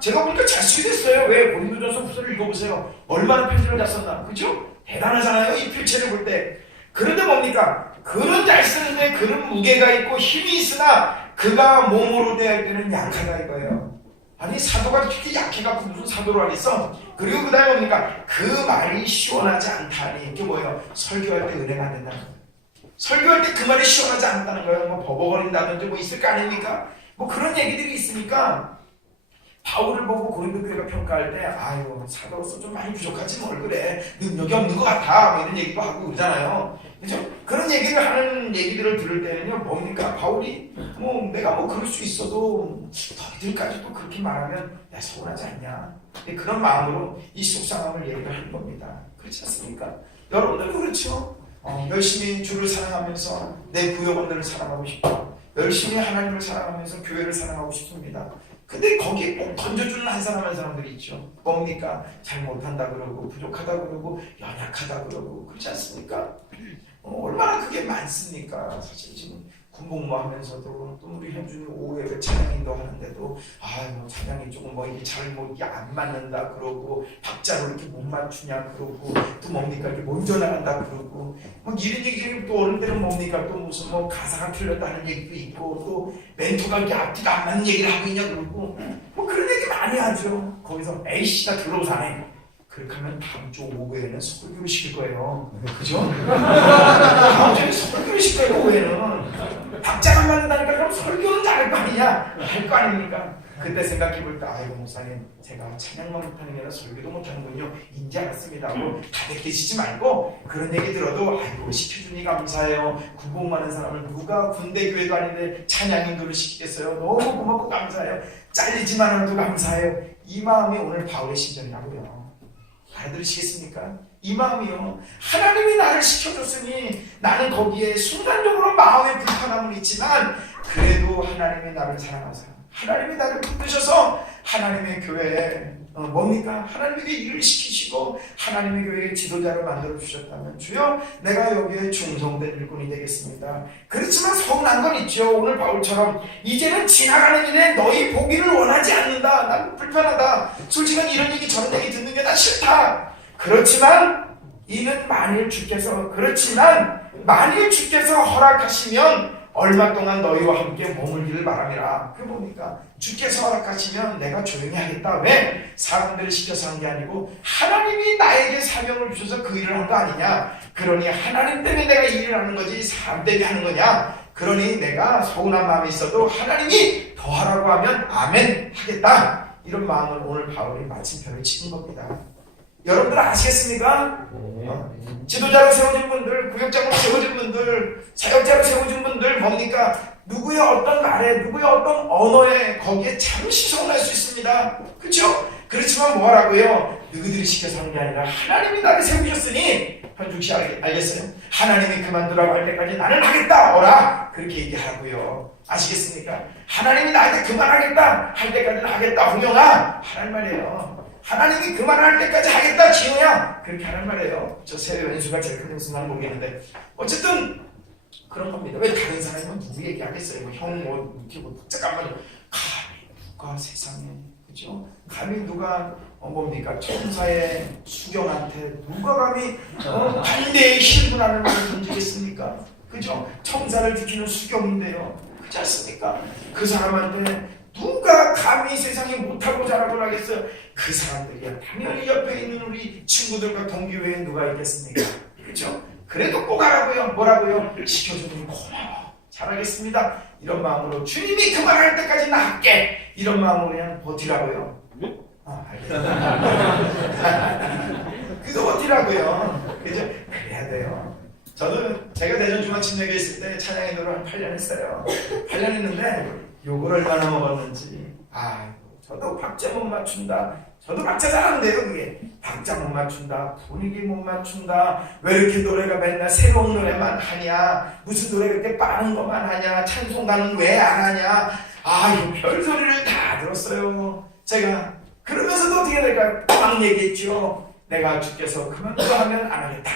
제가 보니까 잘 쓰게 됐어요. 왜? 고린도전서 후서를 읽어보세요. 얼마나 편지를 잘 썼나. 그죠? 대단하잖아요. 이 필체를 볼 때. 그런데 뭡니까? 글은 잘 쓰는데 글은 무게가 있고 힘이 있으나 그가 몸으로 대할 때는 약하다 이거예요. 아니 사도가 이렇게 약해갖고 무슨 사도로 하겠어? 그리고 그 다음에 뭡니까? 그 말이 시원하지 않다니. 이게 뭐예요? 설교할 때 은혜가 안 된다는 거예요. 설교할 때 그 말이 시원하지 않다는 거예요. 뭐 버벅거린다든지 뭐 있을 거 아닙니까? 뭐 그런 얘기들이 있으니까 바울을 보고 고린도 교회가 평가할 때 사도로서 좀 많이 부족하지 뭘 그래. 능력이 없는 것 같아. 뭐 이런 얘기도 하고 그러잖아요. 그죠? 그런 얘기를 하는 얘기들을 들을 때는요, 뭡니까? 바울이 내가 그럴 수 있어도 너희들까지도 그렇게 말하면 내가 서운하지 않냐. 그런 마음으로 이 속상함을 얘기를 하는 겁니다. 그렇지 않습니까? 여러분들도 그렇죠? 열심히 주를 사랑하면서 내 구역원들을 사랑하고 싶고 열심히 하나님을 사랑하면서 교회를 사랑하고 싶습니다. 근데 거기에 꼭 던져주는 한 사람들이 있죠. 뭡니까? 잘 못한다 그러고 부족하다 그러고 연약하다 그러고 그렇지 않습니까? 얼마나 그게 많습니까? 사실 지금 군복무 하면서도 또 우리 현준이 오후에 찬양인도 하는데도 찬양이 조금 이게 이게 안 맞는다 그러고 박자로 이렇게 못 맞추냐 그러고 또 뭡니까? 이렇게 먼저 나간다 그러고 이런 얘기 또 어른들은 뭡니까? 또 무슨 가사가 틀렸다는 얘기도 있고 또 멘토가 이렇게 앞뒤가 안 맞는 얘기를 하고 있냐 그러고 그런 얘기 많이 하죠. 거기서 A씨가 들어오사네. 그렇게 하면 다음 주 오후에는 설교를 시킬 거예요. 그죠? 다음 주에 설교를 시킬 거예요, 오후에는. 박자가 맞는다니까 그럼 설교는 잘할 거 아니냐? 할 거 아닙니까? 그때 생각해볼까, 아이고 목사님 제가 찬양만 못하는 게 아니라 설교도 못하는군요. 인지 알았습니다 하고 가득해지지 말고, 그런 얘기 들어도 아이고 시켜주니 감사해요. 구복 많은 사람을 누가 군대 교회도 아닌데 찬양 인도를 시키겠어요. 너무 고맙고 감사해요. 잘리지만 않아도 감사해요. 이 마음이 오늘 바울의 심정이라고요. 알아들으시겠습니까? 이 마음이요. 하나님이 나를 시켜줬으니 나는 거기에 순간적으로 마음의 불편함은 있지만 그래도 하나님이 나를 사랑하세요. 하나님이 나를 붙드셔서 하나님의 교회에 뭡니까? 하나님에게 일을 시키시고 하나님의 교회의 지도자를 만들어 주셨다면, 주여 내가 여기에 충성된 일꾼이 되겠습니다. 그렇지만 서운한 건 있죠. 오늘 바울처럼 이제는 지나가는 일에 너희 보기를 원하지 않는다. 난 불편하다. 솔직히 이런 얘기 저런 얘기 듣는 게 난 싫다. 그렇지만 만일 주께서 허락하시면 얼마 동안 너희와 함께 머물기를 바랍니다. 그 뭡니까? 주께서 허락하시면 내가 조용히 하겠다. 왜? 사람들을 시켜서 한 게 아니고 하나님이 나에게 사명을 주셔서 그 일을 한 거 아니냐. 그러니 하나님 때문에 내가 이 일을 하는 거지 사람 때문에 하는 거냐. 그러니 내가 서운한 마음이 있어도 하나님이 더 하라고 하면 아멘 하겠다. 이런 마음을 오늘 바울이 마침표를 찍은 겁니다. 여러분들 아시겠습니까? 지도자로 세워진 분들, 구역장으로 세워진 분들, 사역자로 세워진 분들 뭡니까? 누구의 어떤 말에, 누구의 어떤 언어에 거기에 잠시 서운할 수 있습니다. 그렇죠? 그렇지만 뭐라고요? 누구들이 시켜서 하는 게 아니라 하나님이 나를 세우셨으니, 현중씨 알겠어요? 하나님이 그만두라고 할 때까지 나는 하겠다 어라, 그렇게 얘기하라고요. 아시겠습니까? 하나님이 나한테 그만하겠다 할 때까지는 하겠다 홍영아 하란 말이에요. 하나님이 그만할 때까지 하겠다 지호야, 그렇게 하란 말이에요. 저 세 왼수가 제일 큰 무슨 말 모르겠는데 어쨌든 그런 겁니다. 왜 다른 사람이면 누구 얘기하겠어요? 뭐 형 이렇게 잠깐만요. 감히 누가 세상에, 그죠? 감히 누가 뭡니까? 천사의 수경한테 누가 감히 반대의 신분하는 말을 던지겠습니까? 그죠? 천사를 지키는 수경인데요. 그렇지 않습니까? 그 사람한테 누가 감히 세상에 못하고 자라고 하겠어요? 그 사람들이야 당연히 옆에 있는 우리 친구들과 동기 외에 누가 있겠습니까? 그렇죠? 그래도 꼭 하라고요. 뭐라고요? 시켜주니 고마워, 잘하겠습니다, 이런 마음으로 주님이 그만할 때까지 나 할게, 이런 마음으로 그냥 버티라고요. 알겠습니다. 그거 버티라고요. 그죠? 그래야 돼요. 저는 제가 대전 중앙침례교회 있을 때 찬양인도를 한 8년 했어요. 8년 했는데 욕을 얼마나 먹었는지. 저도 박자 못 맞춘다. 저도 박자 잘하는데요. 그게 박자 못 맞춘다, 분위기 못 맞춘다, 왜 이렇게 노래가 맨날 새로운 노래만 하냐, 무슨 노래 그렇게 빠른 것만 하냐, 찬송가는 왜 안 하냐. 이거 별소리를 다 들었어요 제가. 그러면서도 어떻게 될까요? 막 얘기했죠. 내가 주께서 그만둬 하면 안 하겠다.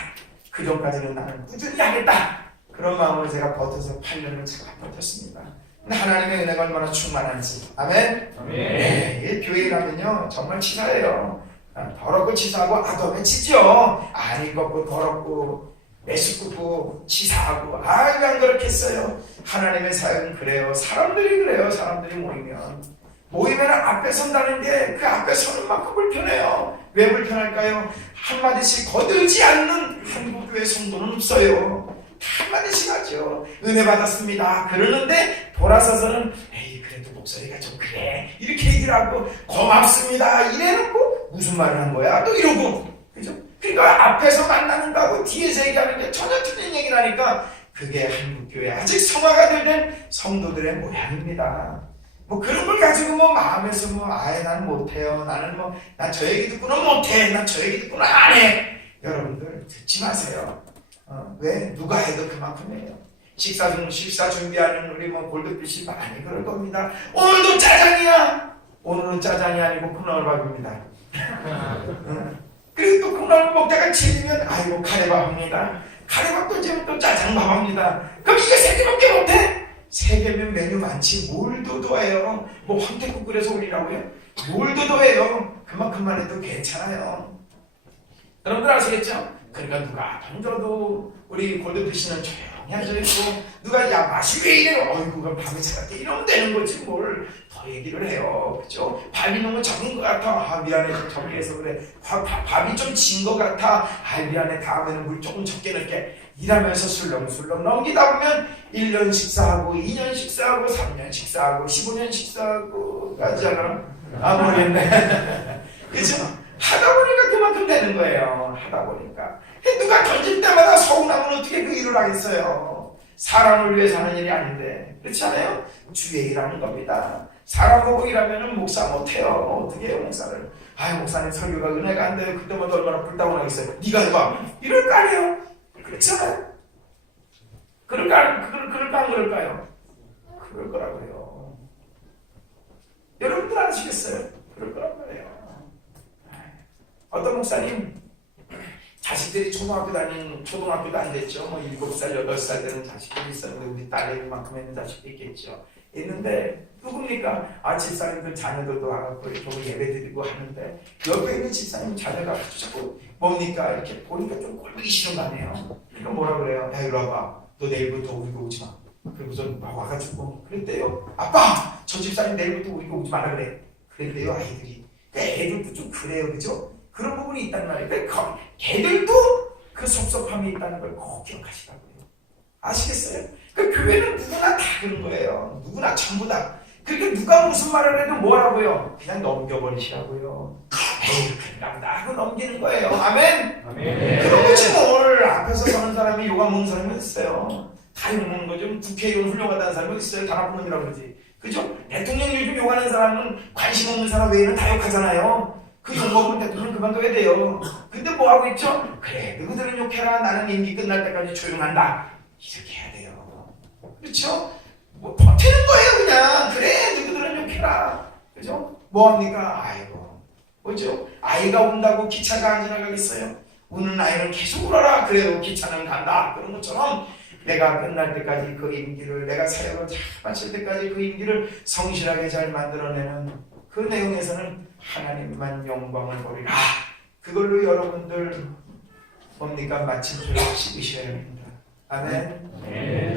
그 전까지는 나는 꾸준히 하겠다. 그런 마음으로 제가 버텨서 8년을 제가 버텼습니다. 하나님의 은혜가 얼마나 충만한지. 아멘? 네, 교회에 가면요 정말 치사해요. 더럽고 치사하고 아담에 치죠. 아니 걷고 더럽고 매식고 치사하고 안 그렇겠어요. 하나님의 사역은 그래요. 사람들이 그래요. 사람들이 모이면 앞에 선다는 게 그 앞에 서는 만큼 불편해요. 왜 불편할까요? 한마디씩 거들지 않는 한국교회 성도는 없어요. 한마디씩 하죠. 은혜 받았습니다 그러는데 돌아서서는 에이 그래도 목소리가 좀 그래 이렇게 얘기를 하고, 고맙습니다 이래놓고 무슨 말을 한 거야 또 이러고, 그죠? 그러니까 앞에서 만나는 거하고 뒤에서 얘기하는 게 전혀 틀린 얘기를 하니까 그게 한국교회 아직 성화가 덜 된 성도들의 모양입니다. 그런 걸 가지고 마음에서 난 못해요, 난 저 얘기 듣고는 못해, 난 저 얘기 듣고는 안 해. 여러분들 듣지 마세요. 왜? 누가 해도 그만큼이에요. 식사 준비하는 우리 골드빛이 많이 그럴 겁니다. 오늘도 짜장이야. 오늘은 짜장이 아니고 콩나물밥입니다. 그리고 또 콩나물 먹다가 질리면 아이고 카레밥합니다. 카레밥도 이제 또 짜장밥합니다. 그럼 이거 3개밖에 못해? 3개면 메뉴 많지 뭘 더 더해요? 황태국 끓여서 올리라고요? 뭘 더 더해요? 그만큼만 해도 괜찮아요. 여러분들 아시겠죠? 그러니까 누가 던져도 우리 골드피시는 조용히 앉아있고, 누가 야 맛이 왜 이래? 어이구 밤에 차갑게 이러면 되는 거지 뭘 더 얘기를 해요. 그죠? 밥이 너무 적은 것 같아. 미안해 좀 적게 해서 그래. 밥이 좀 진 것 같아. 미안해 다음에는 물 조금 적게 넣을게. 일하면서 술렁술렁 넘기다 보면 1년 식사하고 2년 식사하고 3년 식사하고 15년 식사하고 까지 하나? 모르겠네. 그죠? 하다 보니까 그만큼 되는 거예요. 하다 보니까. 누가 던질 때마다 서운하면 어떻게 그 일을 하겠어요? 사람을 위해서 하는 일이 아닌데. 그렇지 않아요? 주의 일하는 겁니다. 사람 보고 일하면 목사 못해요. 어떻게 해요, 목사를? 목사님 설교가 은혜가 안 돼요. 그때마다 얼마나 불타고나겠어요. 네가 해봐. 이럴 거 아니에요? 그렇잖아요. 그럴까 안 그럴까요? 그럴 거라고요. 여러분들 아시겠어요? 그럴 거라고요. 어떤 목사님 자식들이 초등학교도 안 됐죠. 7살, 8살 되는 자식들이 있었는데 우리 딸이 이만큼 있는 자식도 있겠죠. 있는데 누굽니까? 집사님들 자녀들도 와갖고 이렇게 예배 드리고 하는데 옆에 있는 집사님 자녀가 자꾸 뭡니까? 이렇게 보니까 좀 꼴보기 싫은 거 아니에요? 그러니까 뭐라 그래요? 야 이리 와봐. 너 내일부터 우리 거 오지 마. 그리고서 와가지고 그랬대요. 아빠! 저 집사님 내일부터 우리 거 오지 마라 그래. 그랬대요 아이들이. 애들도 좀 그래요. 그죠? 그런 부분이 있단 말이에요. 그러니까 걔들도 그 섭섭함이 있다는 걸 꼭 기억하시라고요. 아시겠어요? 그 교회는 누구나 다 그런 거예요. 누구나 전부 다. 그러니까 누가 무슨 말을 해도 뭐라고요? 그냥 넘겨버리시라고요. 에이 그런가 보다 하고 넘기는 거예요. 아멘? 아멘. 그런 거지 뭘. 앞에서 서는 사람이 욕 안 먹는 사람이 있어요. 다 욕먹는 거죠. 국회의원 훌륭하다는 사람이 있어요. 다 나쁜 놈이라고 그러지. 그죠? 대통령 요즘 욕하는 사람은 관심 없는 사람 외에는 다 욕하잖아요. 그 욕 먹으면 대통령 그만둬야 돼요. 근데 뭐 하고 있죠? 그래 너희들은 욕해라. 나는 임기 끝날 때까지 조용한다. 이렇게 해야 돼요. 그렇죠? 뭐 버티는 거예요 그냥. 그래 너희들은 욕해라. 그죠? 뭐합니까? 아이고 뭐죠? 아이가 운다고 기차가 안 지나가겠어요? 우는 아이는 계속 울어라. 그래도 기차는 간다. 그런 것처럼 내가 끝날 때까지 그 임기를, 내가 사역을 잘 마칠 때까지 그 임기를 성실하게 잘 만들어내는 그 내용에서는 하나님만 영광을 보리라. 그걸로 여러분들 뭡니까? 마침표를 찍으셔야 됩니다. 아멘.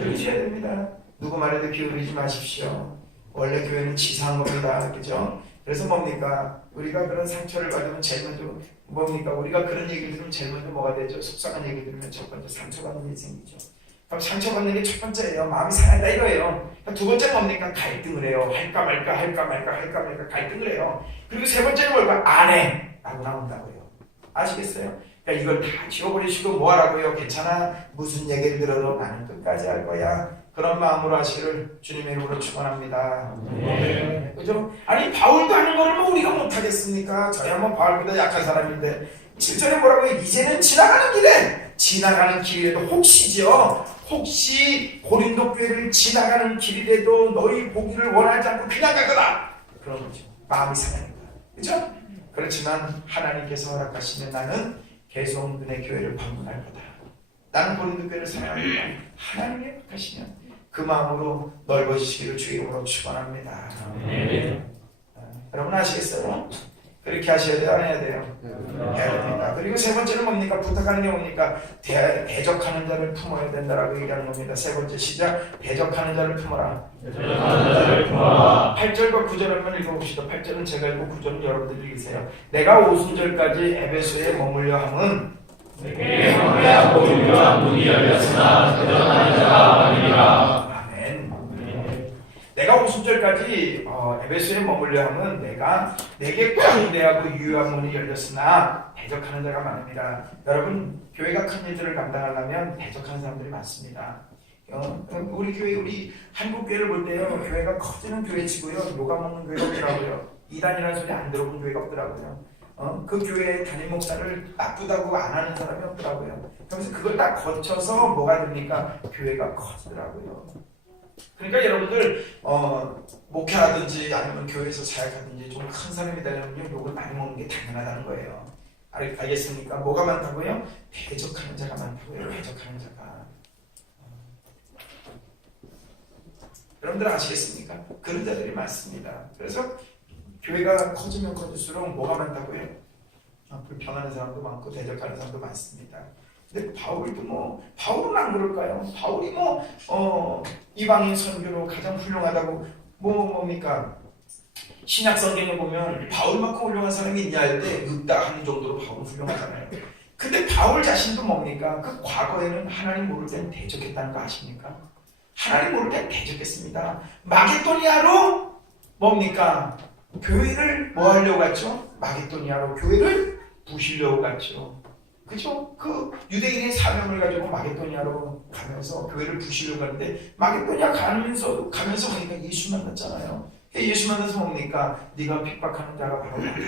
그러셔야 됩니다. 누구 말에도 기울이지 마십시오. 원래 교회는 치사한 겁니다. 그죠? 그래서 뭡니까? 우리가 그런 상처를 받으면 제일 먼저 뭡니까? 우리가 그런 얘기를 들으면 제일 먼저 뭐가 되죠? 속상한 얘기 들으면 첫 번째 상처받는 일이 생기죠. 그럼 상처받는 게 첫 번째예요. 마음이 상한다 이거예요. 두 번째는 뭡니까? 갈등을 해요. 할까 말까 갈등을 해요. 그리고 세 번째는 뭘까? 안 해! 라고 나온다고요. 아시겠어요? 그러니까 이걸 다 지워버리시고 뭐 하라고요? 괜찮아. 무슨 얘기를 들어도 나는 끝까지 할 거야. 그런 마음으로 하시기를 주님의 이름으로 축원합니다. 네. 그죠? 아니 바울도 하는 거를 뭐 우리가 못하겠습니까? 저야 뭐 바울보다 약한 사람인데 7절에 뭐라고요? 이제는 지나가는 길이라도 혹시 고린도 교회를 지나가는 길이라도 너희 보기를 원하지 않고 그냥 갈 거다. 그런 거죠. 마음이 상하니까. 그죠? 그렇지만 하나님께서 허락하시면 나는 계속 너네 교회를 방문할 거다. 나는 고린도 교회를 사랑합니다. 하나님이 허락하시면 그 마음으로 넓어지시기를 주의 이름으로 축원합니다. 여러분 아시겠어요? 그렇게 하셔야 돼요? 안 해야 돼요? 해야 됩니다. 그리고 세 번째는 뭡니까? 부탁하는 게 뭡니까? 대적하는 자를 품어야 된다라고 얘기하는 겁니다. 세 번째 시작. 대적하는 자를 품어라. 8절과 9절 한번 읽어봅시다. 8절은 제가 읽고 9절은 여러분들이 읽으세요. 내가 오순절까지 에베소에 머물려 함은 내게 성례하고 유효한 문이 열렸으나 대적하는 자가 아니라. 내가 오순절까지 에베소에 머물려 함은 내게 광대하고 유효한 문이 열렸으나 대적하는 자가 많습니다. 여러분 교회가 큰 일들을 감당하려면 대적하는 사람들이 많습니다. 우리 교회, 우리 한국 교회를 볼 때요, 교회가 커지는 교회치고요, 녹아먹는 교회가 없더라고요. 이단이라는 소리 안 들어본 교회가 없더라고요. 그 교회 담임 목사를 나쁘다고 안 하는 사람이 없더라고요. 그래서 그걸 다 거쳐서 뭐가 됩니까? 교회가 커지더라고요. 그러니까 여러분들 목회하든지 아니면 교회에서 사역하든지 좀 큰 사람이 되려면 욕을 많이 먹는 게 당연하다는 거예요. 알겠습니까? 뭐가 많다고요? 대적하는 자가 많다고요. 대적하는 자가. 여러분들 아시겠습니까? 그런 자들이 많습니다. 그래서 교회가 커지면 커질수록 뭐가 많다고요? 불평하는 사람도 많고 대적하는 사람도 많습니다. 근데 바울은 안 그럴까요? 바울이 이방인 선교로 가장 훌륭하다고 뭡니까? 신약 성경에 보면 바울만큼 훌륭한 사람이 있냐 할 때 없다 하는 정도로 바울은 훌륭하잖아요. 근데 바울 자신도 뭡니까? 그 과거에는 하나님 모를 땐 대적했다는 거 아십니까? 하나님 모를 땐 대적했습니다. 마게도니아로 뭡니까? 교회를 뭐 하려고 갔죠? 마게도니아로 교회를 부시려고 갔죠. 그죠? 그 유대인의 사명을 가지고 마게도니아로 가면서 교회를 부시려고 하는데 마게도니아 가면서 보니까 예수 만났잖아요. 예수 만나서 뭡니까? 네가 핍박하는 자가 바로 나다.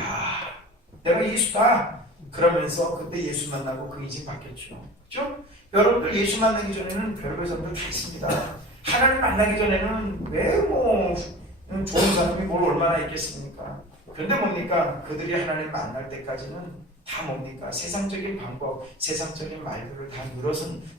내가 예수다. 그러면서 그때 예수 만나고 그 인생 바뀌었죠. 그죠? 여러분들 예수 만나기 전에는 별별 사람들 다 있습니다. 하나님 만나기 전에는 왜 뭐 좋은 사람이 뭘 얼마나 있겠습니까? 그런데 뭡니까? 그들이 하나님 만날 때까지는 다 뭡니까? 세상적인 방법, 세상적인 말들을 다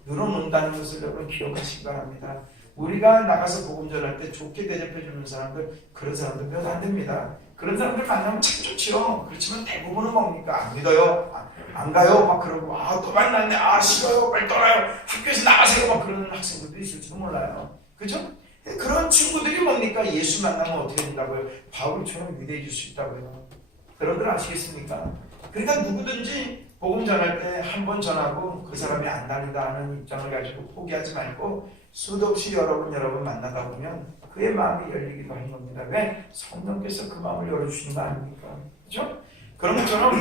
늘어놓는다는 것을 여러분 기억하시기 바랍니다. 우리가 나가서 복음 전할 때 좋게 대접해주는 사람들, 그런 사람들 몇 안 됩니다. 그런 사람들 만나면 참 좋지요. 그렇지만 대부분은 뭡니까? 안 믿어요. 안 가요. 막 그러고, 또 만났네. 싫어요. 빨리 떠나요. 학교에서 나가세요. 막 그러는 학생들도 있을지도 몰라요. 그죠? 그런 친구들이 뭡니까? 예수 만나면 어떻게 된다고요? 바울처럼 위대해질 수 있다고요. 여러분들 아시겠습니까? 그러니까 누구든지 복음 전할 때 한 번 전하고 그 사람이 안 다닌다 하는 입장을 가지고 포기하지 말고 수도 없이 여러분 만나다 보면 그의 마음이 열리기도 하는 겁니다. 왜? 성령께서 그 마음을 열어주시는 거 아닙니까? 그렇죠? 그런 것처럼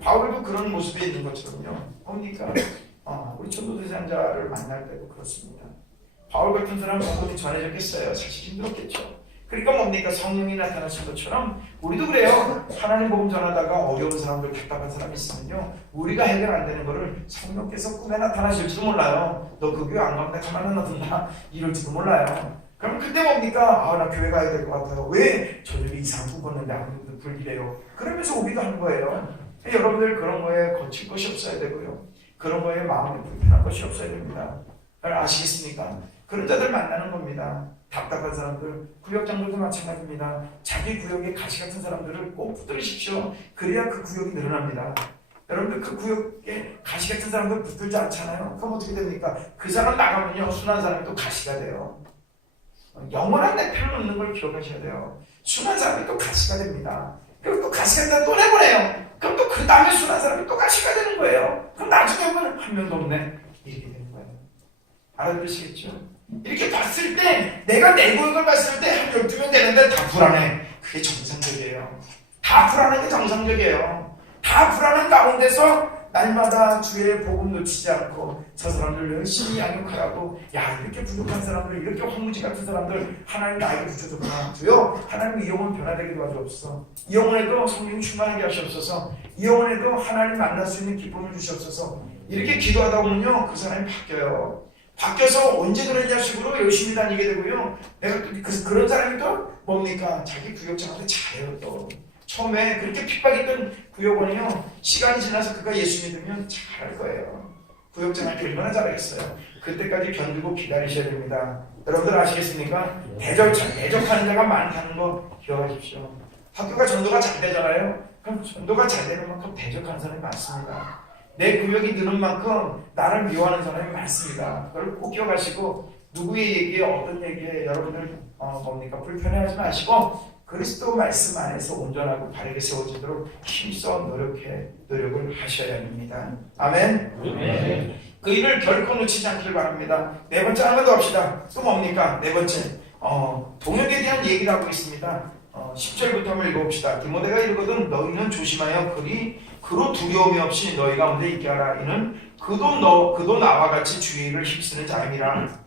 바울도 그런 모습에 있는 것처럼요. 뭡니까? 우리 전도대상자를 만날 때도 그렇습니다. 바울 같은 사람 복음이 전해졌겠어요? 사실 힘들었겠죠. 그러니까 뭡니까? 성령이 나타나신 것처럼 우리도 그래요. 하나님 복음 전하다가 어려운 사람들, 답답한 사람이 있으면요, 우리가 해결 안 되는 거를 성령께서 꿈에 나타나실지도 몰라요. 너 그 교회 안 가면 내가 가만히 놔둔다 이럴지도 몰라요. 그럼 그때 뭡니까? 나 교회 가야 될 것 같아요. 왜? 저녁에 이상 뽑았는데 아무도 불길해요. 그러면서 오기도 하는 거예요. 여러분들 그런 거에 거칠 것이 없어야 되고요. 그런 거에 마음에 불편한 것이 없어야 됩니다. 아시겠습니까? 그런 자들 만나는 겁니다. 답답한 사람들, 구역장들도 마찬가지입니다. 자기 구역에 가시 같은 사람들을 꼭 붙들으십시오. 그래야 그 구역이 늘어납니다. 여러분들 그 구역에 가시 같은 사람들 붙들지 않잖아요. 그럼 어떻게 됩니까? 그 사람 나가면요, 순한 사람이 또 가시가 돼요. 영원한 내 편을 놓는 걸 기억하셔야 돼요. 순한 사람이 또 가시가 됩니다. 그리고 또 가시가 된다 또 내보내요. 그럼 또 그 다음에 순한 사람이 또 가시가 되는 거예요. 그럼 나중에 보면 한 명도 없네. 이렇게 되는 거예요. 알아들으시겠죠? 이렇게 봤을 때, 내가 내 구역을 봤을 때 한 12명 되는데 다 불안해. 그게 정상적이에요. 다 불안한 게 정상적이에요. 다 불안한 가운데서 날마다 주의 복음 놓치지 않고 저 사람들 열심히 양육하라고, 이렇게 부족한 사람들, 이렇게 황무지 같은 사람들 하나님 나에게 붙여줬구나. 주여, 하나님 이 영혼 변화되게 도와주옵소서. 이 영혼에도 성령 충만하게 하시옵소서. 이 영혼에도 하나님 만날 수 있는 기쁨을 주시옵소서. 이렇게 기도하다 보면요, 그 사람이 바뀌어요. 바뀌어서 언제 그러냐 식으로 열심히 다니게 되고요. 내가 또 그런 사람이 또 뭡니까? 자기 구역장한테 잘해요. 또 처음에 그렇게 핍박했던 구역원이요, 시간이 지나서 그가 예수 믿으면 잘할 거예요. 구역장한테 얼마나 잘하겠어요. 그때까지 견디고 기다리셔야 됩니다. 여러분들 아시겠습니까? 대적하는 자가 많다는 거 기억하십시오. 학교가 전도가 잘 되잖아요. 그럼 전도가 잘 되는 만큼 대적하는 사람이 많습니다. 내 구역이 느는 만큼 나를 미워하는 사람이 많습니다. 그걸 꼭 기억하시고, 누구의 얘기에 어떤 얘기에 여러분들 뭡니까? 불편해하지 마시고 그리스도 말씀 안에서 온전하고 바르게 세워지도록 힘써 노력을 하셔야 합니다. 아멘. 그 일을 결코 놓치지 않기를 바랍니다. 네 번째 하나 더 합시다. 또 뭡니까? 네 번째, 동역에 대한 얘기를 하고 있습니다. 10절부터 한번 읽어봅시다. 디모데가 이르거든 너희는 조심하여 그로 두려움이 없이 너희 가운데 있게 하라. 이는 그도 나와 같이 주의 일을 힘쓰는 자임이라.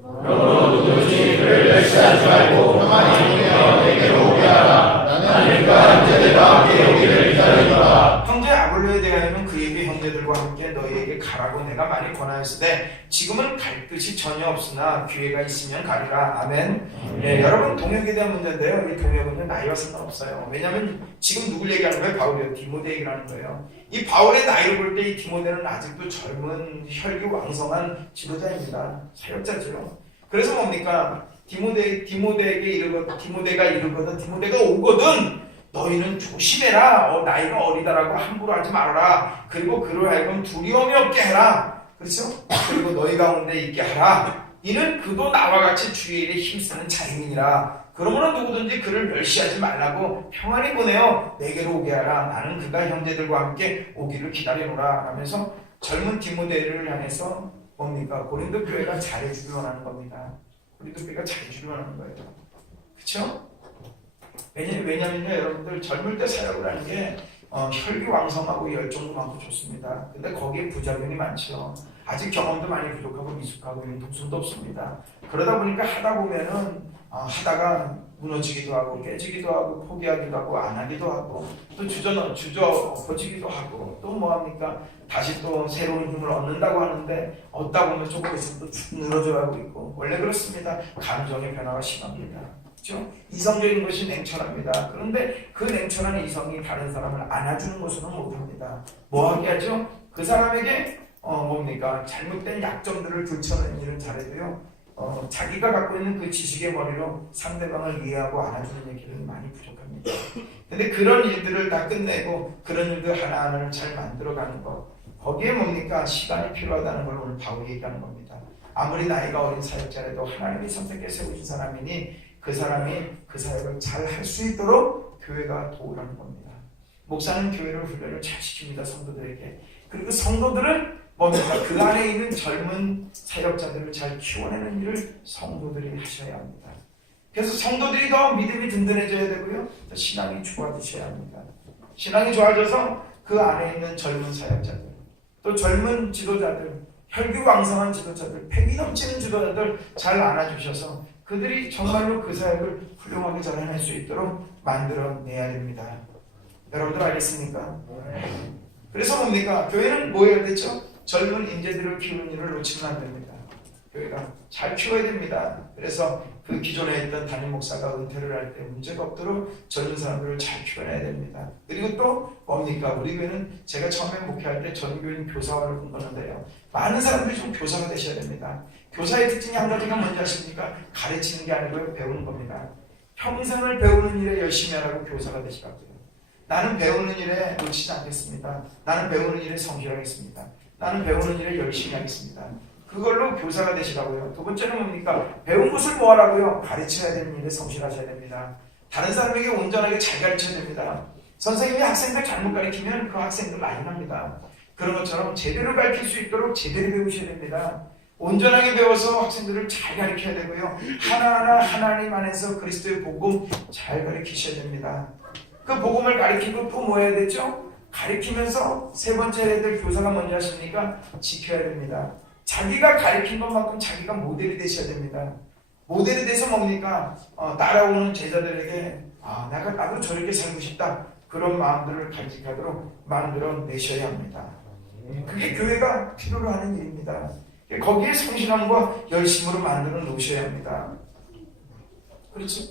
너도 누구든지 그를 멸시하지 말고 가만히 있으며 내게로 오게 하라. 나는 그가 형제들과 함께 오기를 기다리노라. 형제 아볼로에 대하여는 그에게 형제들과 함께 너희에게 가라고 내가 많이 권하였으되 지금은 갈 뜻이 전혀 없으나 기회가 있으면 가리라. 아멘. 네, 여러분 동역에 대한 문제인데요. 이 동역은요 나이와 상관없어요. 왜냐하면 지금 누굴 얘기하는 거예요? 바울이요. 디모데 얘기를 하는 거예요. 이 바울의 나이를 볼 때 이 디모데는 아직도 젊은 혈기왕성한 지도자입니다. 사역자죠. 그래서 뭡니까? 디모데가 오거든 너희는 조심해라. 나이가 어리다라고 함부로 하지 말아라. 그리고 그로 하여금 두려움이 없게 해라. 그렇죠? 그리고 너희 가운데 있게 하라. 이는 그도 나와 같이 주의 일에 힘쓰는 자임이니라. 그러므로 누구든지 그를 멸시하지 말라고 평안히 보내어 내게로 오게 하라. 나는 그가 형제들과 함께 오기를 기다리노라. 하면서 젊은 디모데를 향해서 뭡니까? 고린도 교회가 잘해주길 원하는 겁니다. 고린도 교회가 잘해주길 원하는 거예요. 그렇죠? 왜냐면요, 여러분들 젊을 때 사역을 하는 게 혈기왕성하고 열정도 많고 좋습니다. 근데 거기에 부작용이 많죠. 아직 경험도 많이 부족하고 미숙하고 융통성도 없습니다. 그러다 보니까 하다 보면은 하다가 무너지기도 하고 깨지기도 하고 포기하기도 하고 안 하기도 하고 또 주저 엎어지기도 하고 또 뭐합니까? 다시 또 새로운 힘을 얻는다고 하는데 얻다 보면 조금 있으면 또 축 늘어져 가고 있고 원래 그렇습니다. 감정의 변화가 심합니다. 그렇죠? 이성적인 것이 냉철합니다. 그런데 그 냉철한 이성이 다른 사람을 안아주는 것으로는 못합니다. 뭐하게 하죠? 그 사람에게 뭡니까? 잘못된 약점들을 들춰내는 일은 잘해도요. 자기가 갖고 있는 그 지식의 머리로 상대방을 이해하고 안아주는 얘기는 많이 부족합니다. 근데 그런 일들을 다 끝내고 그런 일들 하나하나를 잘 만들어가는 것, 거기에 뭡니까? 시간이 필요하다는 걸 오늘 바울이 얘기하는 겁니다. 아무리 나이가 어린 사역자라도 하나님이 선택해 세우신 사람이니 그 사람이 그 사역을 잘 할 수 있도록 교회가 도우라는 겁니다. 목사는 교회를 훈련을 잘 시킵니다. 성도들에게. 그리고 성도들은 뭡니까? 그 안에 있는 젊은 사역자들을 잘 키워내는 일을 성도들이 하셔야 합니다. 그래서 성도들이 더 믿음이 든든해져야 되고요. 더 신앙이 좋아지셔야 합니다. 신앙이 좋아져서 그 안에 있는 젊은 사역자들, 또 젊은 지도자들, 혈기왕성한 지도자들, 패기 넘치는 지도자들 잘 안아주셔서 그들이 정말로 그 사역을 훌륭하게 잘 해낼 수 있도록 만들어내야 됩니다. 여러분들 알겠습니까? 그래서 뭡니까? 교회는 뭐 해야 되죠? 젊은 인재들을 키우는 일을 놓치면 안 됩니다. 교회가 잘 키워야 됩니다. 그래서 그 기존에 있던 담임 목사가 은퇴를 할 때 문제가 없도록 젊은 사람들을 잘 키워내야 됩니다. 그리고 또 뭡니까? 우리 교회는 제가 처음에 목회할 때 전교인 교사화를 꿈꾸는데요. 많은 사람들이 좀 교사가 되셔야 됩니다. 교사의 특징이 한 가지가 뭔지 아십니까? 가르치는 게 아니고요. 배우는 겁니다. 평생을 배우는 일에 열심히 하라고 교사가 되시라고요. 나는 배우는 일에 놓치지 않겠습니다. 나는 배우는 일에 성실하겠습니다. 나는 배우는 일에 열심히 하겠습니다. 그걸로 교사가 되시라고요. 두 번째는 뭡니까? 배운 것을 뭐 하라고요? 가르쳐야 되는 일에 성실하셔야 됩니다. 다른 사람에게 온전하게 잘 가르쳐야 됩니다. 선생님이 학생들 잘못 가르치면 그 학생들 많이 납니다. 그런 것처럼 제대로 가르칠 수 있도록 제대로 배우셔야 됩니다. 온전하게 배워서 학생들을 잘 가르쳐야 되고요. 하나하나 하나님 안에서 그리스도의 복음 잘 가르치셔야 됩니다. 그 복음을 가르치고 또 뭐 해야 되죠? 가르치면서 세 번째 해야 될 교사가 뭔지 아십니까? 지켜야 됩니다. 자기가 가르친 것만큼 자기가 모델이 되셔야 됩니다. 모델이 돼서 뭡니까? 따라오는 제자들에게 나도 저렇게 살고 싶다. 그런 마음들을 간직하도록 만들어내셔야 합니다. 그게 교회가 필요로 하는 일입니다. 거기에 성실함과 열심으로 만들어 놓으셔야 합니다. 그렇지?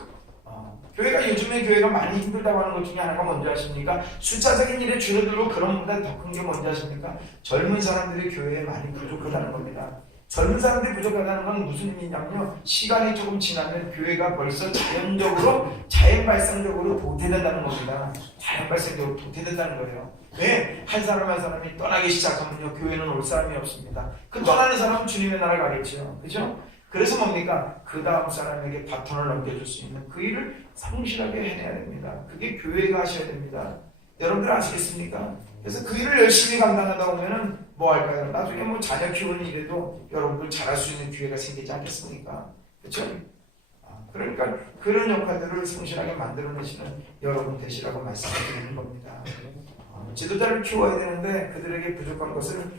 교회가 요즘에 교회가 많이 힘들다고 하는 것 중에 하나가 뭔지 아십니까? 숫자적인 일에 줄어들고 그런 것보다 더 큰 게 뭔지 아십니까? 젊은 사람들이 교회에 많이 부족하다는 겁니다. 젊은 사람들이 부족하다는 건 무슨 의미냐면요. 시간이 조금 지나면 교회가 벌써 자연 발생적으로 도태된다는 겁니다. 자연 발생적으로 도태된다는 거예요. 왜? 한 사람 한 사람이 떠나기 시작하면요. 교회는 올 사람이 없습니다. 그 떠나는 사람은 주님의 나라 가겠죠. 그죠? 그래서 뭡니까? 그 다음 사람에게 바톤을 넘겨줄 수 있는 그 일을 성실하게 해내야 됩니다. 그게 교회가 하셔야 됩니다. 여러분들 아시겠습니까? 그래서 그 일을 열심히 감당하다 보면은 뭐 할까요? 나중에 뭐 자녀 키우는 일에도 여러분들 잘할 수 있는 기회가 생기지 않겠습니까? 그렇죠? 그러니까 그런 역할들을 성실하게 만들어내시는 여러분 되시라고 말씀드리는 겁니다. 지도자를 키워야 되는데 그들에게 부족한 것을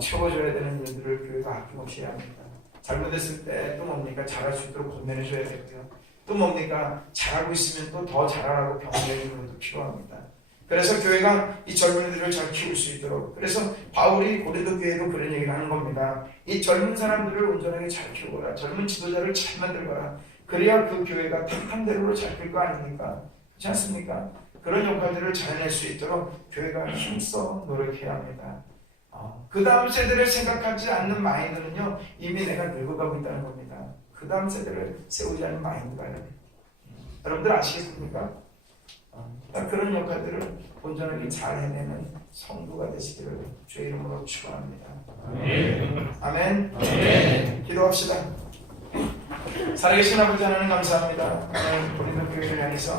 채워줘야 되는 일들을 교회가 아낌없이 해야 합니다. 잘못했을 때 또 뭡니까? 잘할 수 있도록 권면해줘야 되고요. 또 뭡니까? 잘하고 있으면 또 더 잘하라고 격려해주는 것도 필요합니다. 그래서 교회가 이 젊은이들을 잘 키울 수 있도록, 그래서 바울이 고린도 교회도 그런 얘기를 하는 겁니다. 이 젊은 사람들을 온전하게 잘 키우거라. 젊은 지도자를 잘 만들거라. 그래야 그 교회가 탄탄대로로 잘 클 거 아닙니까? 그렇지 않습니까? 그런 역할들을 잘 낼 수 있도록 교회가 힘써 노력해야 합니다. 그 다음 세대를 생각하지 않는 마인드는요, 이미 내가 늙어가고 있다는 겁니다. 그 다음 세대를 세우지 않는 마인드가 여러분들 아시겠습니까? 그런 역할들을 온전하게 잘 해내는 성도가 되시기를 주의 이름으로 축원합니다. 아멘. 아멘. 기도합시다. 살아계신 아버지 하나님 감사합니다. 오늘 고린도 교회를 향해서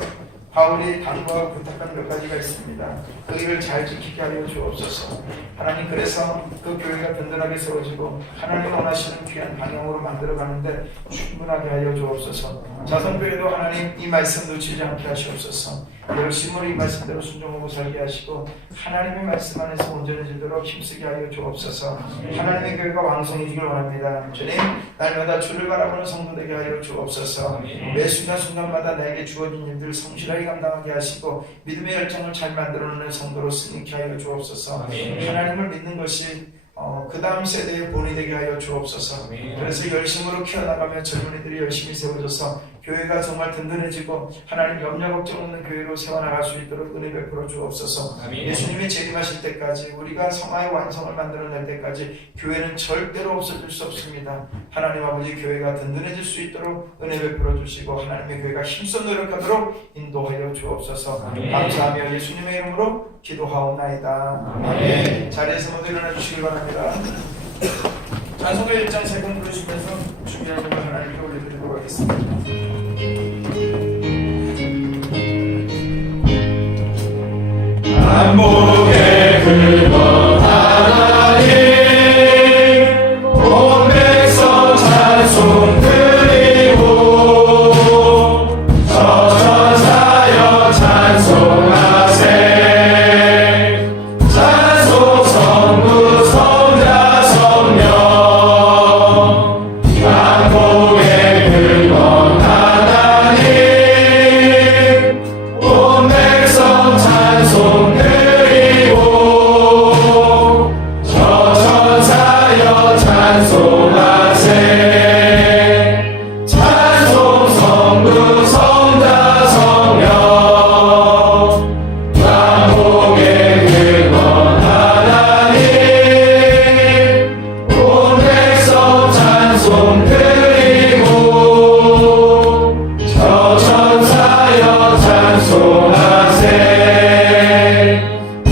바울이 당부하고 부탁한 몇 가지가 있습니다. 그 일을 잘 지키게 하여 주옵소서. 하나님, 그래서 그 교회가 든든하게 세워지고 하나님이 원하시는 귀한 방향으로 만들어가는데 충분하게 하여 주옵소서. 자성교회도 하나님 이 말씀 놓치지 않게 하시옵소서. 열심으로 이 말씀대로 순종하고 살게 하시고 하나님의 말씀 안에서 온전해지도록 힘쓰게 하여 주옵소서. 하나님의 교회가 왕성해지길 원합니다. 주님, 날마다 주를 바라보는 성도 되게 하여 주옵소서. 매 순간순간마다 내게 주어진 일들을 성실하게 감당하게 하시고 믿음의 열정을 잘 만들어내는 성도로 승리케 하여 주옵소서. 하나님을 믿는 것이 그 다음 세대의 본이 되게 하여 주옵소서. 그래서 열심으로 키워나가며 젊은이들이 열심히 세워져서 교회가 정말 든든해지고 하나님 염려 걱정 없는 교회로 세워나갈 수 있도록 은혜 베풀어 주옵소서. 예수님이 재림하실 때까지 우리가 성화의 완성을 만들어낼 때까지 교회는 절대로 없어질 수 없습니다. 하나님 아버지, 교회가 든든해질 수 있도록 은혜 베풀어 주시고 하나님의 교회가 힘써 노력하도록 인도하여 주옵소서. 감사하며 예수님의 이름으로 기도하옵나이다. 아멘. 자리에서 모두 일어나 주시기 바랍니다. 찬송가 1장 3번 부르시면서 준비한 음악 하나님께 올려드리도록 하겠습니다. 안목의 근원 하나님, 온 백성 찬송 드리고 저천사여 찬송하세. 찬송 성부 성자 성령, 안목의 근원 하나님, 온 백성 찬송 찬송하세. 찬송 성부 성자 성령, 만복의 근원 하나님, 온 백성 찬송 드리고 저천사여 찬송하세.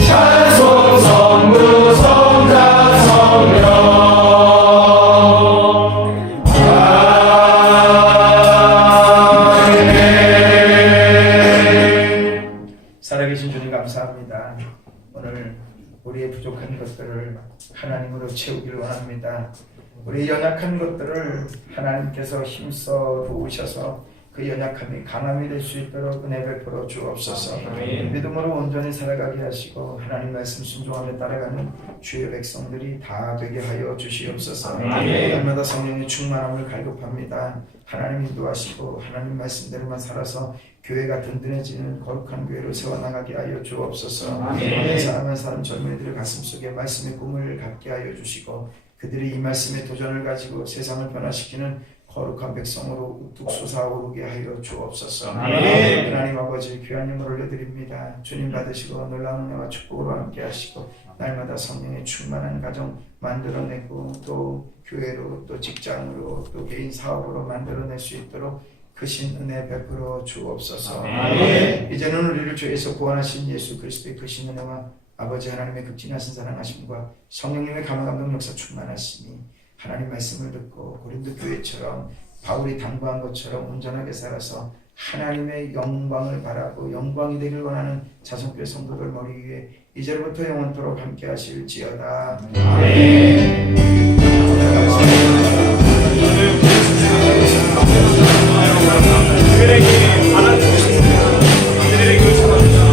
찬송 성부 성자 성령. 살아계신 주님 감사합니다. 오늘 우리의 부족한 것들을 하나님으로 채우기를 원합니다. 우리 연약한 것들을 하나님께서 힘써 도우셔서 그 연약함이 강함이 될 수 있도록 은혜 베풀어 주옵소서. 믿음으로 온전히 살아가게 하시고 하나님 말씀 순종하며 따라가는 주의 백성들이 다 되게 하여 주시옵소서. 날마다 성령의 충만함을 갈급합니다. 하나님 인도하시고 하나님 말씀대로만 살아서 교회가 든든해지는 거룩한 교회로 세워나가게 하여 주옵소서. 사랑하는 사람 젊은이들의 가슴속에 말씀의 꿈을 갖게 하여 주시고 그들이 이 말씀의 도전을 가지고 세상을 변화시키는 거룩한 백성으로 우뚝 솟아오르게 하여 주옵소서. 하나님 아버지, 귀한 힘을 올려드립니다. 주님 받으시고 놀라운 은혜와 축복으로 함께 하시고 날마다 성령의 충만한 가정 만들어내고 또 교회로 또 직장으로 또 개인 사업으로 만들어낼 수 있도록 크신 은혜 베풀어 주옵소서. 이제는 우리를 죄에서 구원하신 예수 그리스도의 크신 은혜와 아버지 하나님의 극진하신 사랑하심과 성령님의 감화감동 역사 충만하시니 하나님 말씀을 듣고 고린도 교회처럼 바울이 당부한 것처럼 온전하게 살아서 하나님의 영광을 바라고 영광이 되길 원하는 자성교회 성도들 머리 위에 이제부터 영원토록 함께 하실지어다. 아멘. 그들에게 알아주고 싶습니다. 그들에게 찾아주시오.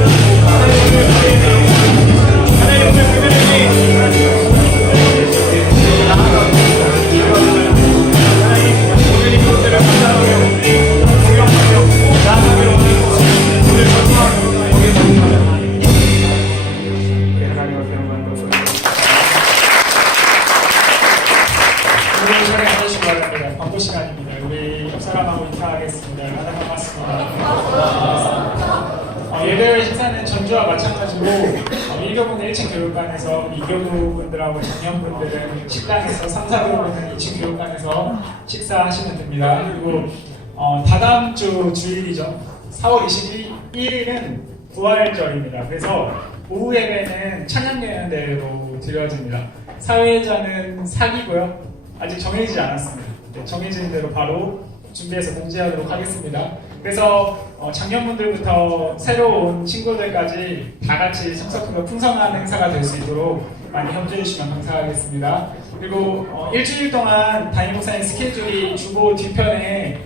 하나님 광고 시간입니다. 우리 사람하고 인사하겠습니다. 하나 반갑습니다. 예배의 식사는 전주와 마찬가지로 1교분은 1층 교육관에서 2교분들하고 작년분들은 식당에서 3, 4교분은 2층 교육관에서 식사하시면 됩니다. 그리고 다다음 주 주일이죠. 4월 21일은 부활절입니다. 그래서 오후 예배는 찬양예배로 드려집니다. 사회자는 사기고요. 아직 정해지지 않았습니다. 정해진 대로 바로 준비해서 공지하도록 하겠습니다. 그래서 작년분들부터 새로 온 친구들까지 다 같이 참석하고 풍성한 행사가 될 수 있도록 많이 협조해 주시면 감사하겠습니다. 그리고 일주일 동안 담임 목사님 스케줄이 주보 뒤편에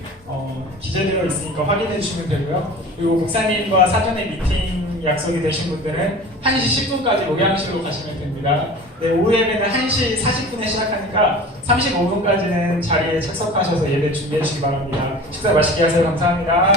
기재되어 있으니까 확인해 주시면 되고요. 그리고 목사님과 사전에 미팅 약속이 되신 분들은 1시 10분까지 목양실로 가시면 됩니다. 네, 오후 예배는 1시 40분에 시작하니까 35분까지는 자리에 착석하셔서 예배 준비해 주시기 바랍니다. 식사 맛있게 하세요. 감사합니다.